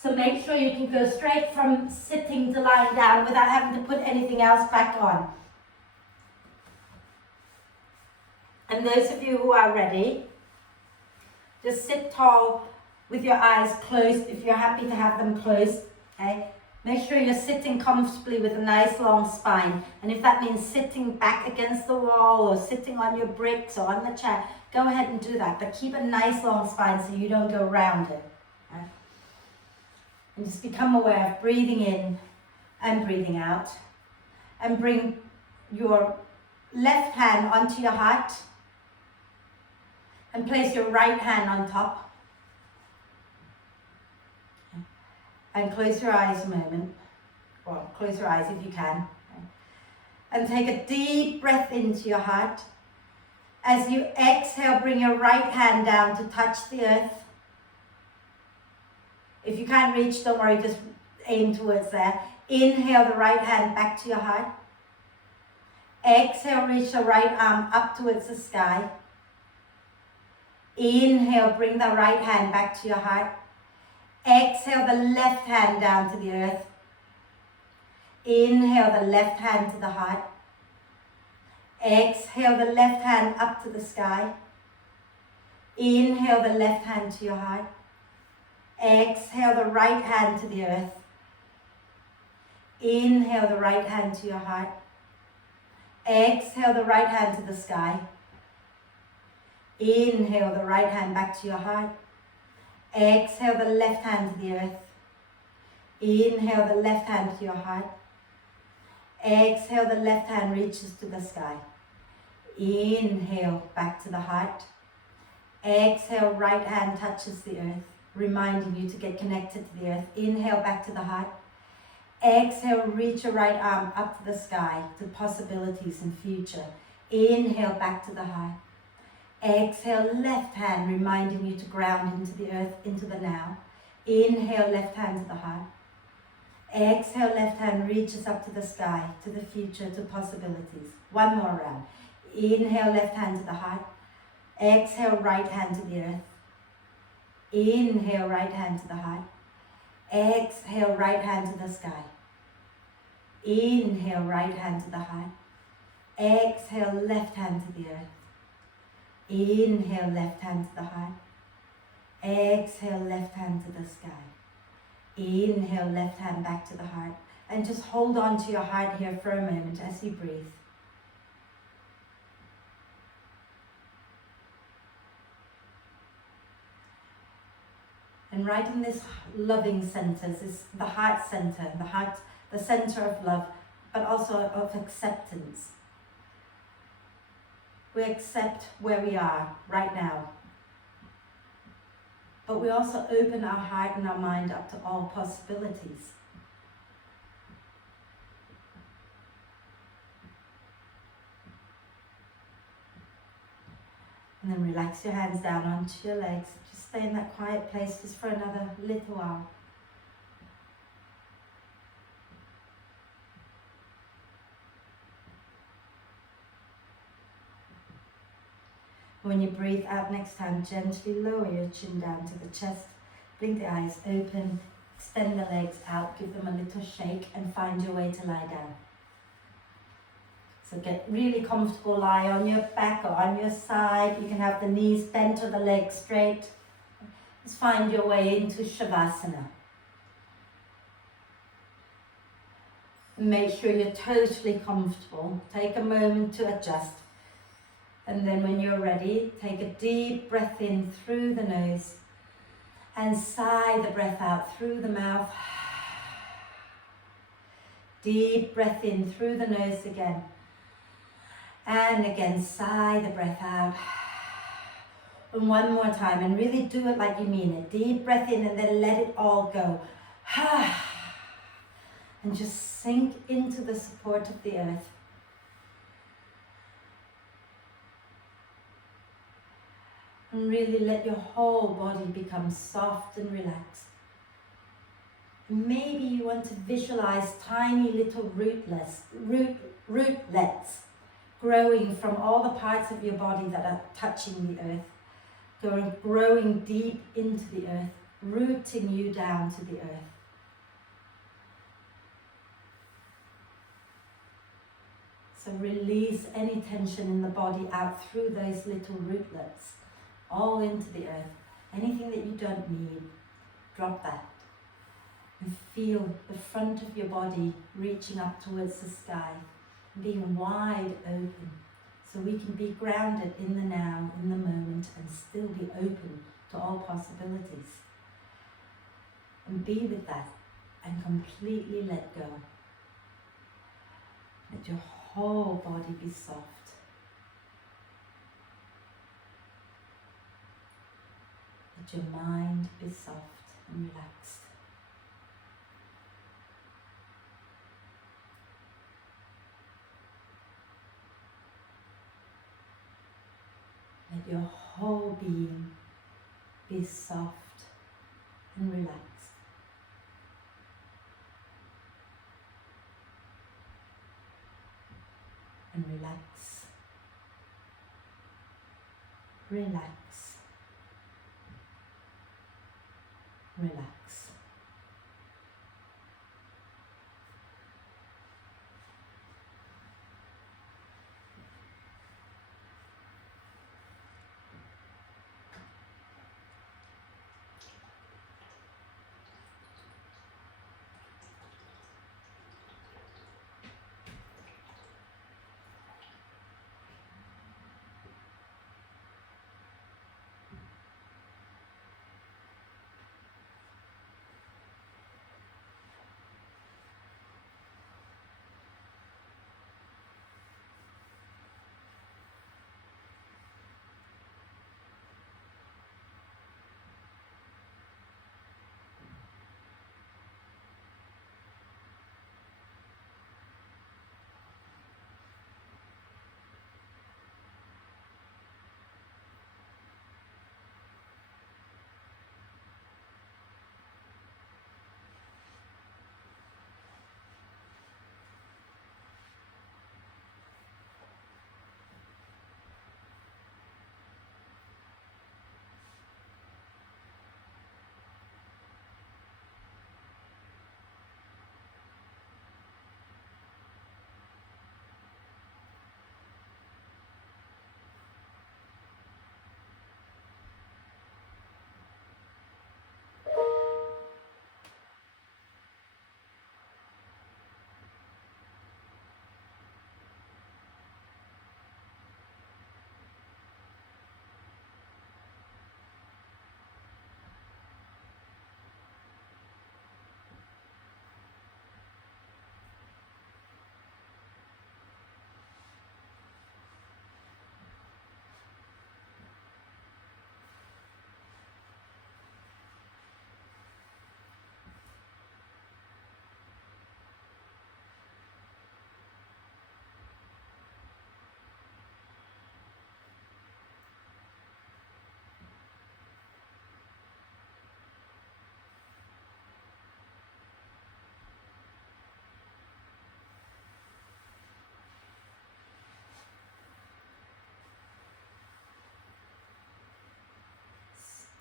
So make sure you can go straight from sitting to lying down without having to put anything else back on. And those of you who are ready, just sit tall with your eyes closed if you're happy to have them closed. Okay? Make sure you're sitting comfortably with a nice long spine. And if that means sitting back against the wall or sitting on your bricks or on the chair, go ahead and do that. But keep a nice long spine so you don't go round it. Okay? And just become aware of breathing in and breathing out. And bring your left hand onto your heart. And place your right hand on top. And close your eyes a moment. Well, close your eyes if you can. And take a deep breath into your heart. As you exhale, bring your right hand down to touch the earth. If you can't reach, don't worry, just aim towards there. Inhale the right hand back to your heart. Exhale, reach the right arm up towards the sky. Inhale, bring the right hand back to your heart. Exhale the left hand down to the earth. Inhale the left hand to the heart. Exhale the left hand up to the sky. Inhale the left hand to your heart. Exhale the right hand to the earth. Inhale the right hand to your heart. Exhale the right hand to the sky. Inhale the right hand back to your heart. Exhale the left hand to the earth. Inhale the left hand to your heart. Exhale the left hand reaches to the sky. Inhale back to the heart. Exhale, right hand touches the earth, reminding you to get connected to the earth. Inhale back to the heart. Exhale, reach your right arm up to the sky, to possibilities and future. Inhale back to the heart. Exhale, left hand, reminding you to ground into the earth, into the now. Inhale, left hand to the heart. Exhale, left hand reaches up to the sky, to the future, to possibilities. One more round. Inhale, left hand to the heart. Exhale, right hand to the earth. Inhale, right hand to the heart. Exhale, right hand to the sky. Inhale, right hand to the heart. Exhale, left hand to the earth. Inhale, left hand to the heart. Exhale, left hand to the sky. Inhale, left hand back to the heart. And just hold on to your heart here for a moment as you breathe. And right in this loving center, this is the heart center, the center of love, but also of acceptance. We accept where we are right now. But we also open our heart and our mind up to all possibilities. And then relax your hands down onto your legs. Just stay in that quiet place just for another little while. When you breathe out next time, gently lower your chin down to the chest. Blink the eyes open, extend the legs out, give them a little shake and find your way to lie down. So get really comfortable, lie on your back or on your side. You can have the knees bent or the legs straight. Just find your way into Shavasana. Make sure you're totally comfortable. Take a moment to adjust. And then when you're ready, take a deep breath in through the nose and sigh the breath out through the mouth. Deep breath in through the nose again. And again, sigh the breath out. And one more time, and really do it like you mean it. Deep breath in and then let it all go. And just sink into the support of the earth. And really let your whole body become soft and relaxed. Maybe you want to visualize tiny little rootlets growing from all the parts of your body that are touching the earth, growing deep into the earth, rooting you down to the earth. So release any tension in the body out through those little rootlets, all into the earth. Anything that you don't need, drop that. And feel the front of your body reaching up towards the sky, being wide open, so we can be grounded in the now, in the moment, and still be open to all possibilities. And be with that, and completely let go. Let your whole body be soft. Let your mind be soft and relaxed. Let your whole being be soft and relaxed. And relax. Relax. Relax.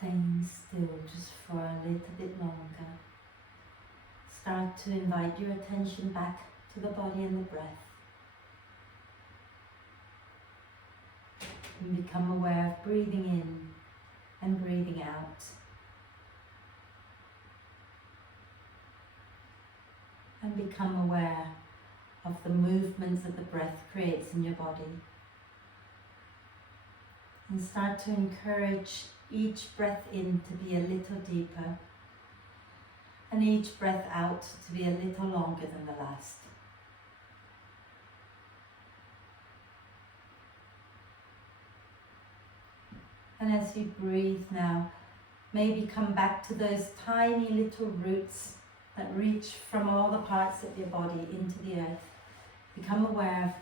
staying still just for a little bit longer. Start to invite your attention back to the body and the breath. And become aware of breathing in and breathing out. And become aware of the movements that the breath creates in your body. And start to encourage each breath in to be a little deeper, and each breath out to be a little longer than the last. And as you breathe now, maybe come back to those tiny little roots that reach from all the parts of your body into the earth. Become aware of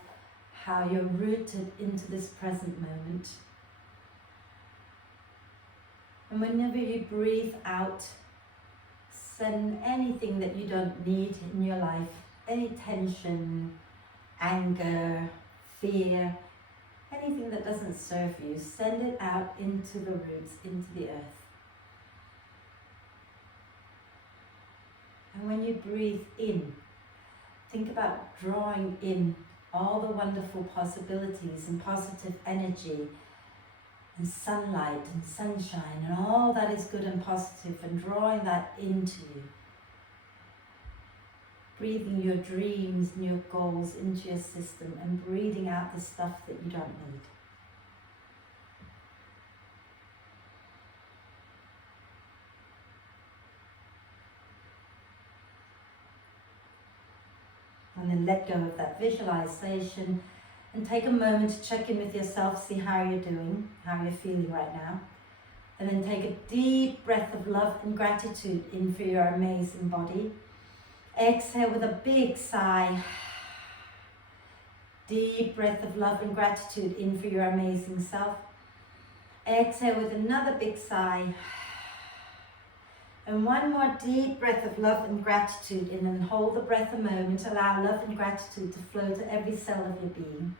how you're rooted into this present moment. And whenever you breathe out, send anything that you don't need in your life, any tension, anger, fear, anything that doesn't serve you, send it out into the roots, into the earth. And when you breathe in, think about drawing in all the wonderful possibilities and positive energy and sunlight and sunshine and all that is good and positive, and drawing that into you. Breathing your dreams and your goals into your system and breathing out the stuff that you don't need. And then let go of that visualization and take a moment to check in with yourself, see how you're doing, how you're feeling right now. And then take a deep breath of love and gratitude in for your amazing body. Exhale with a big sigh. Deep breath of love and gratitude in for your amazing self. Exhale with another big sigh. And one more deep breath of love and gratitude in, and hold the breath a moment. Allow love and gratitude to flow to every cell of your being.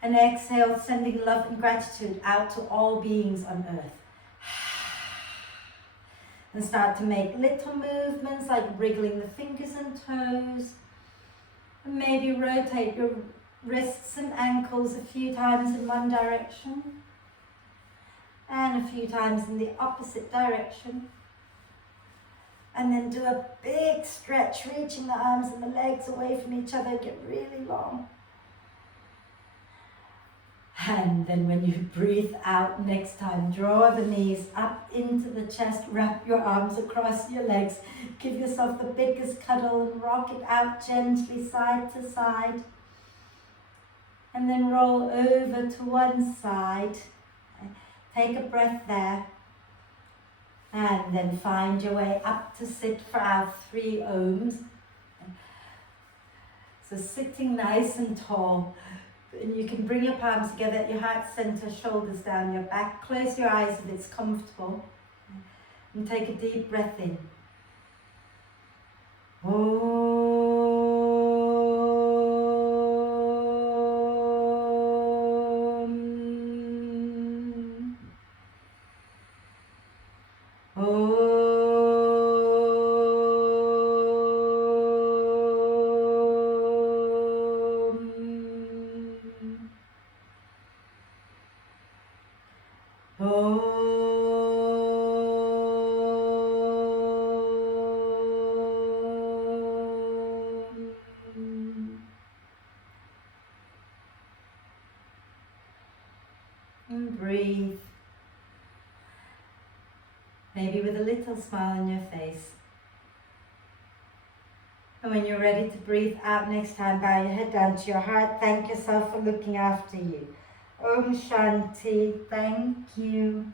And exhale, sending love and gratitude out to all beings on earth. And start to make little movements like wriggling the fingers and toes. And maybe rotate your wrists and ankles a few times in one direction. And a few times in the opposite direction. And then do a big stretch, reaching the arms and the legs away from each other, get really long. And then when you breathe out next time, draw the knees up into the chest, wrap your arms across your legs, give yourself the biggest cuddle and rock it out gently side to side. And then roll over to one side. Take a breath there. And then find your way up to sit for our 3 ohms. So sitting nice and tall. And you can bring your palms together at your heart center, shoulders down your back. Close your eyes if it's comfortable. And take a deep breath in. And breathe, maybe with a little smile on your face. And when you're ready to breathe out next time, bow your head down to your heart. Thank yourself for looking after you. Om Shanti. Thank you.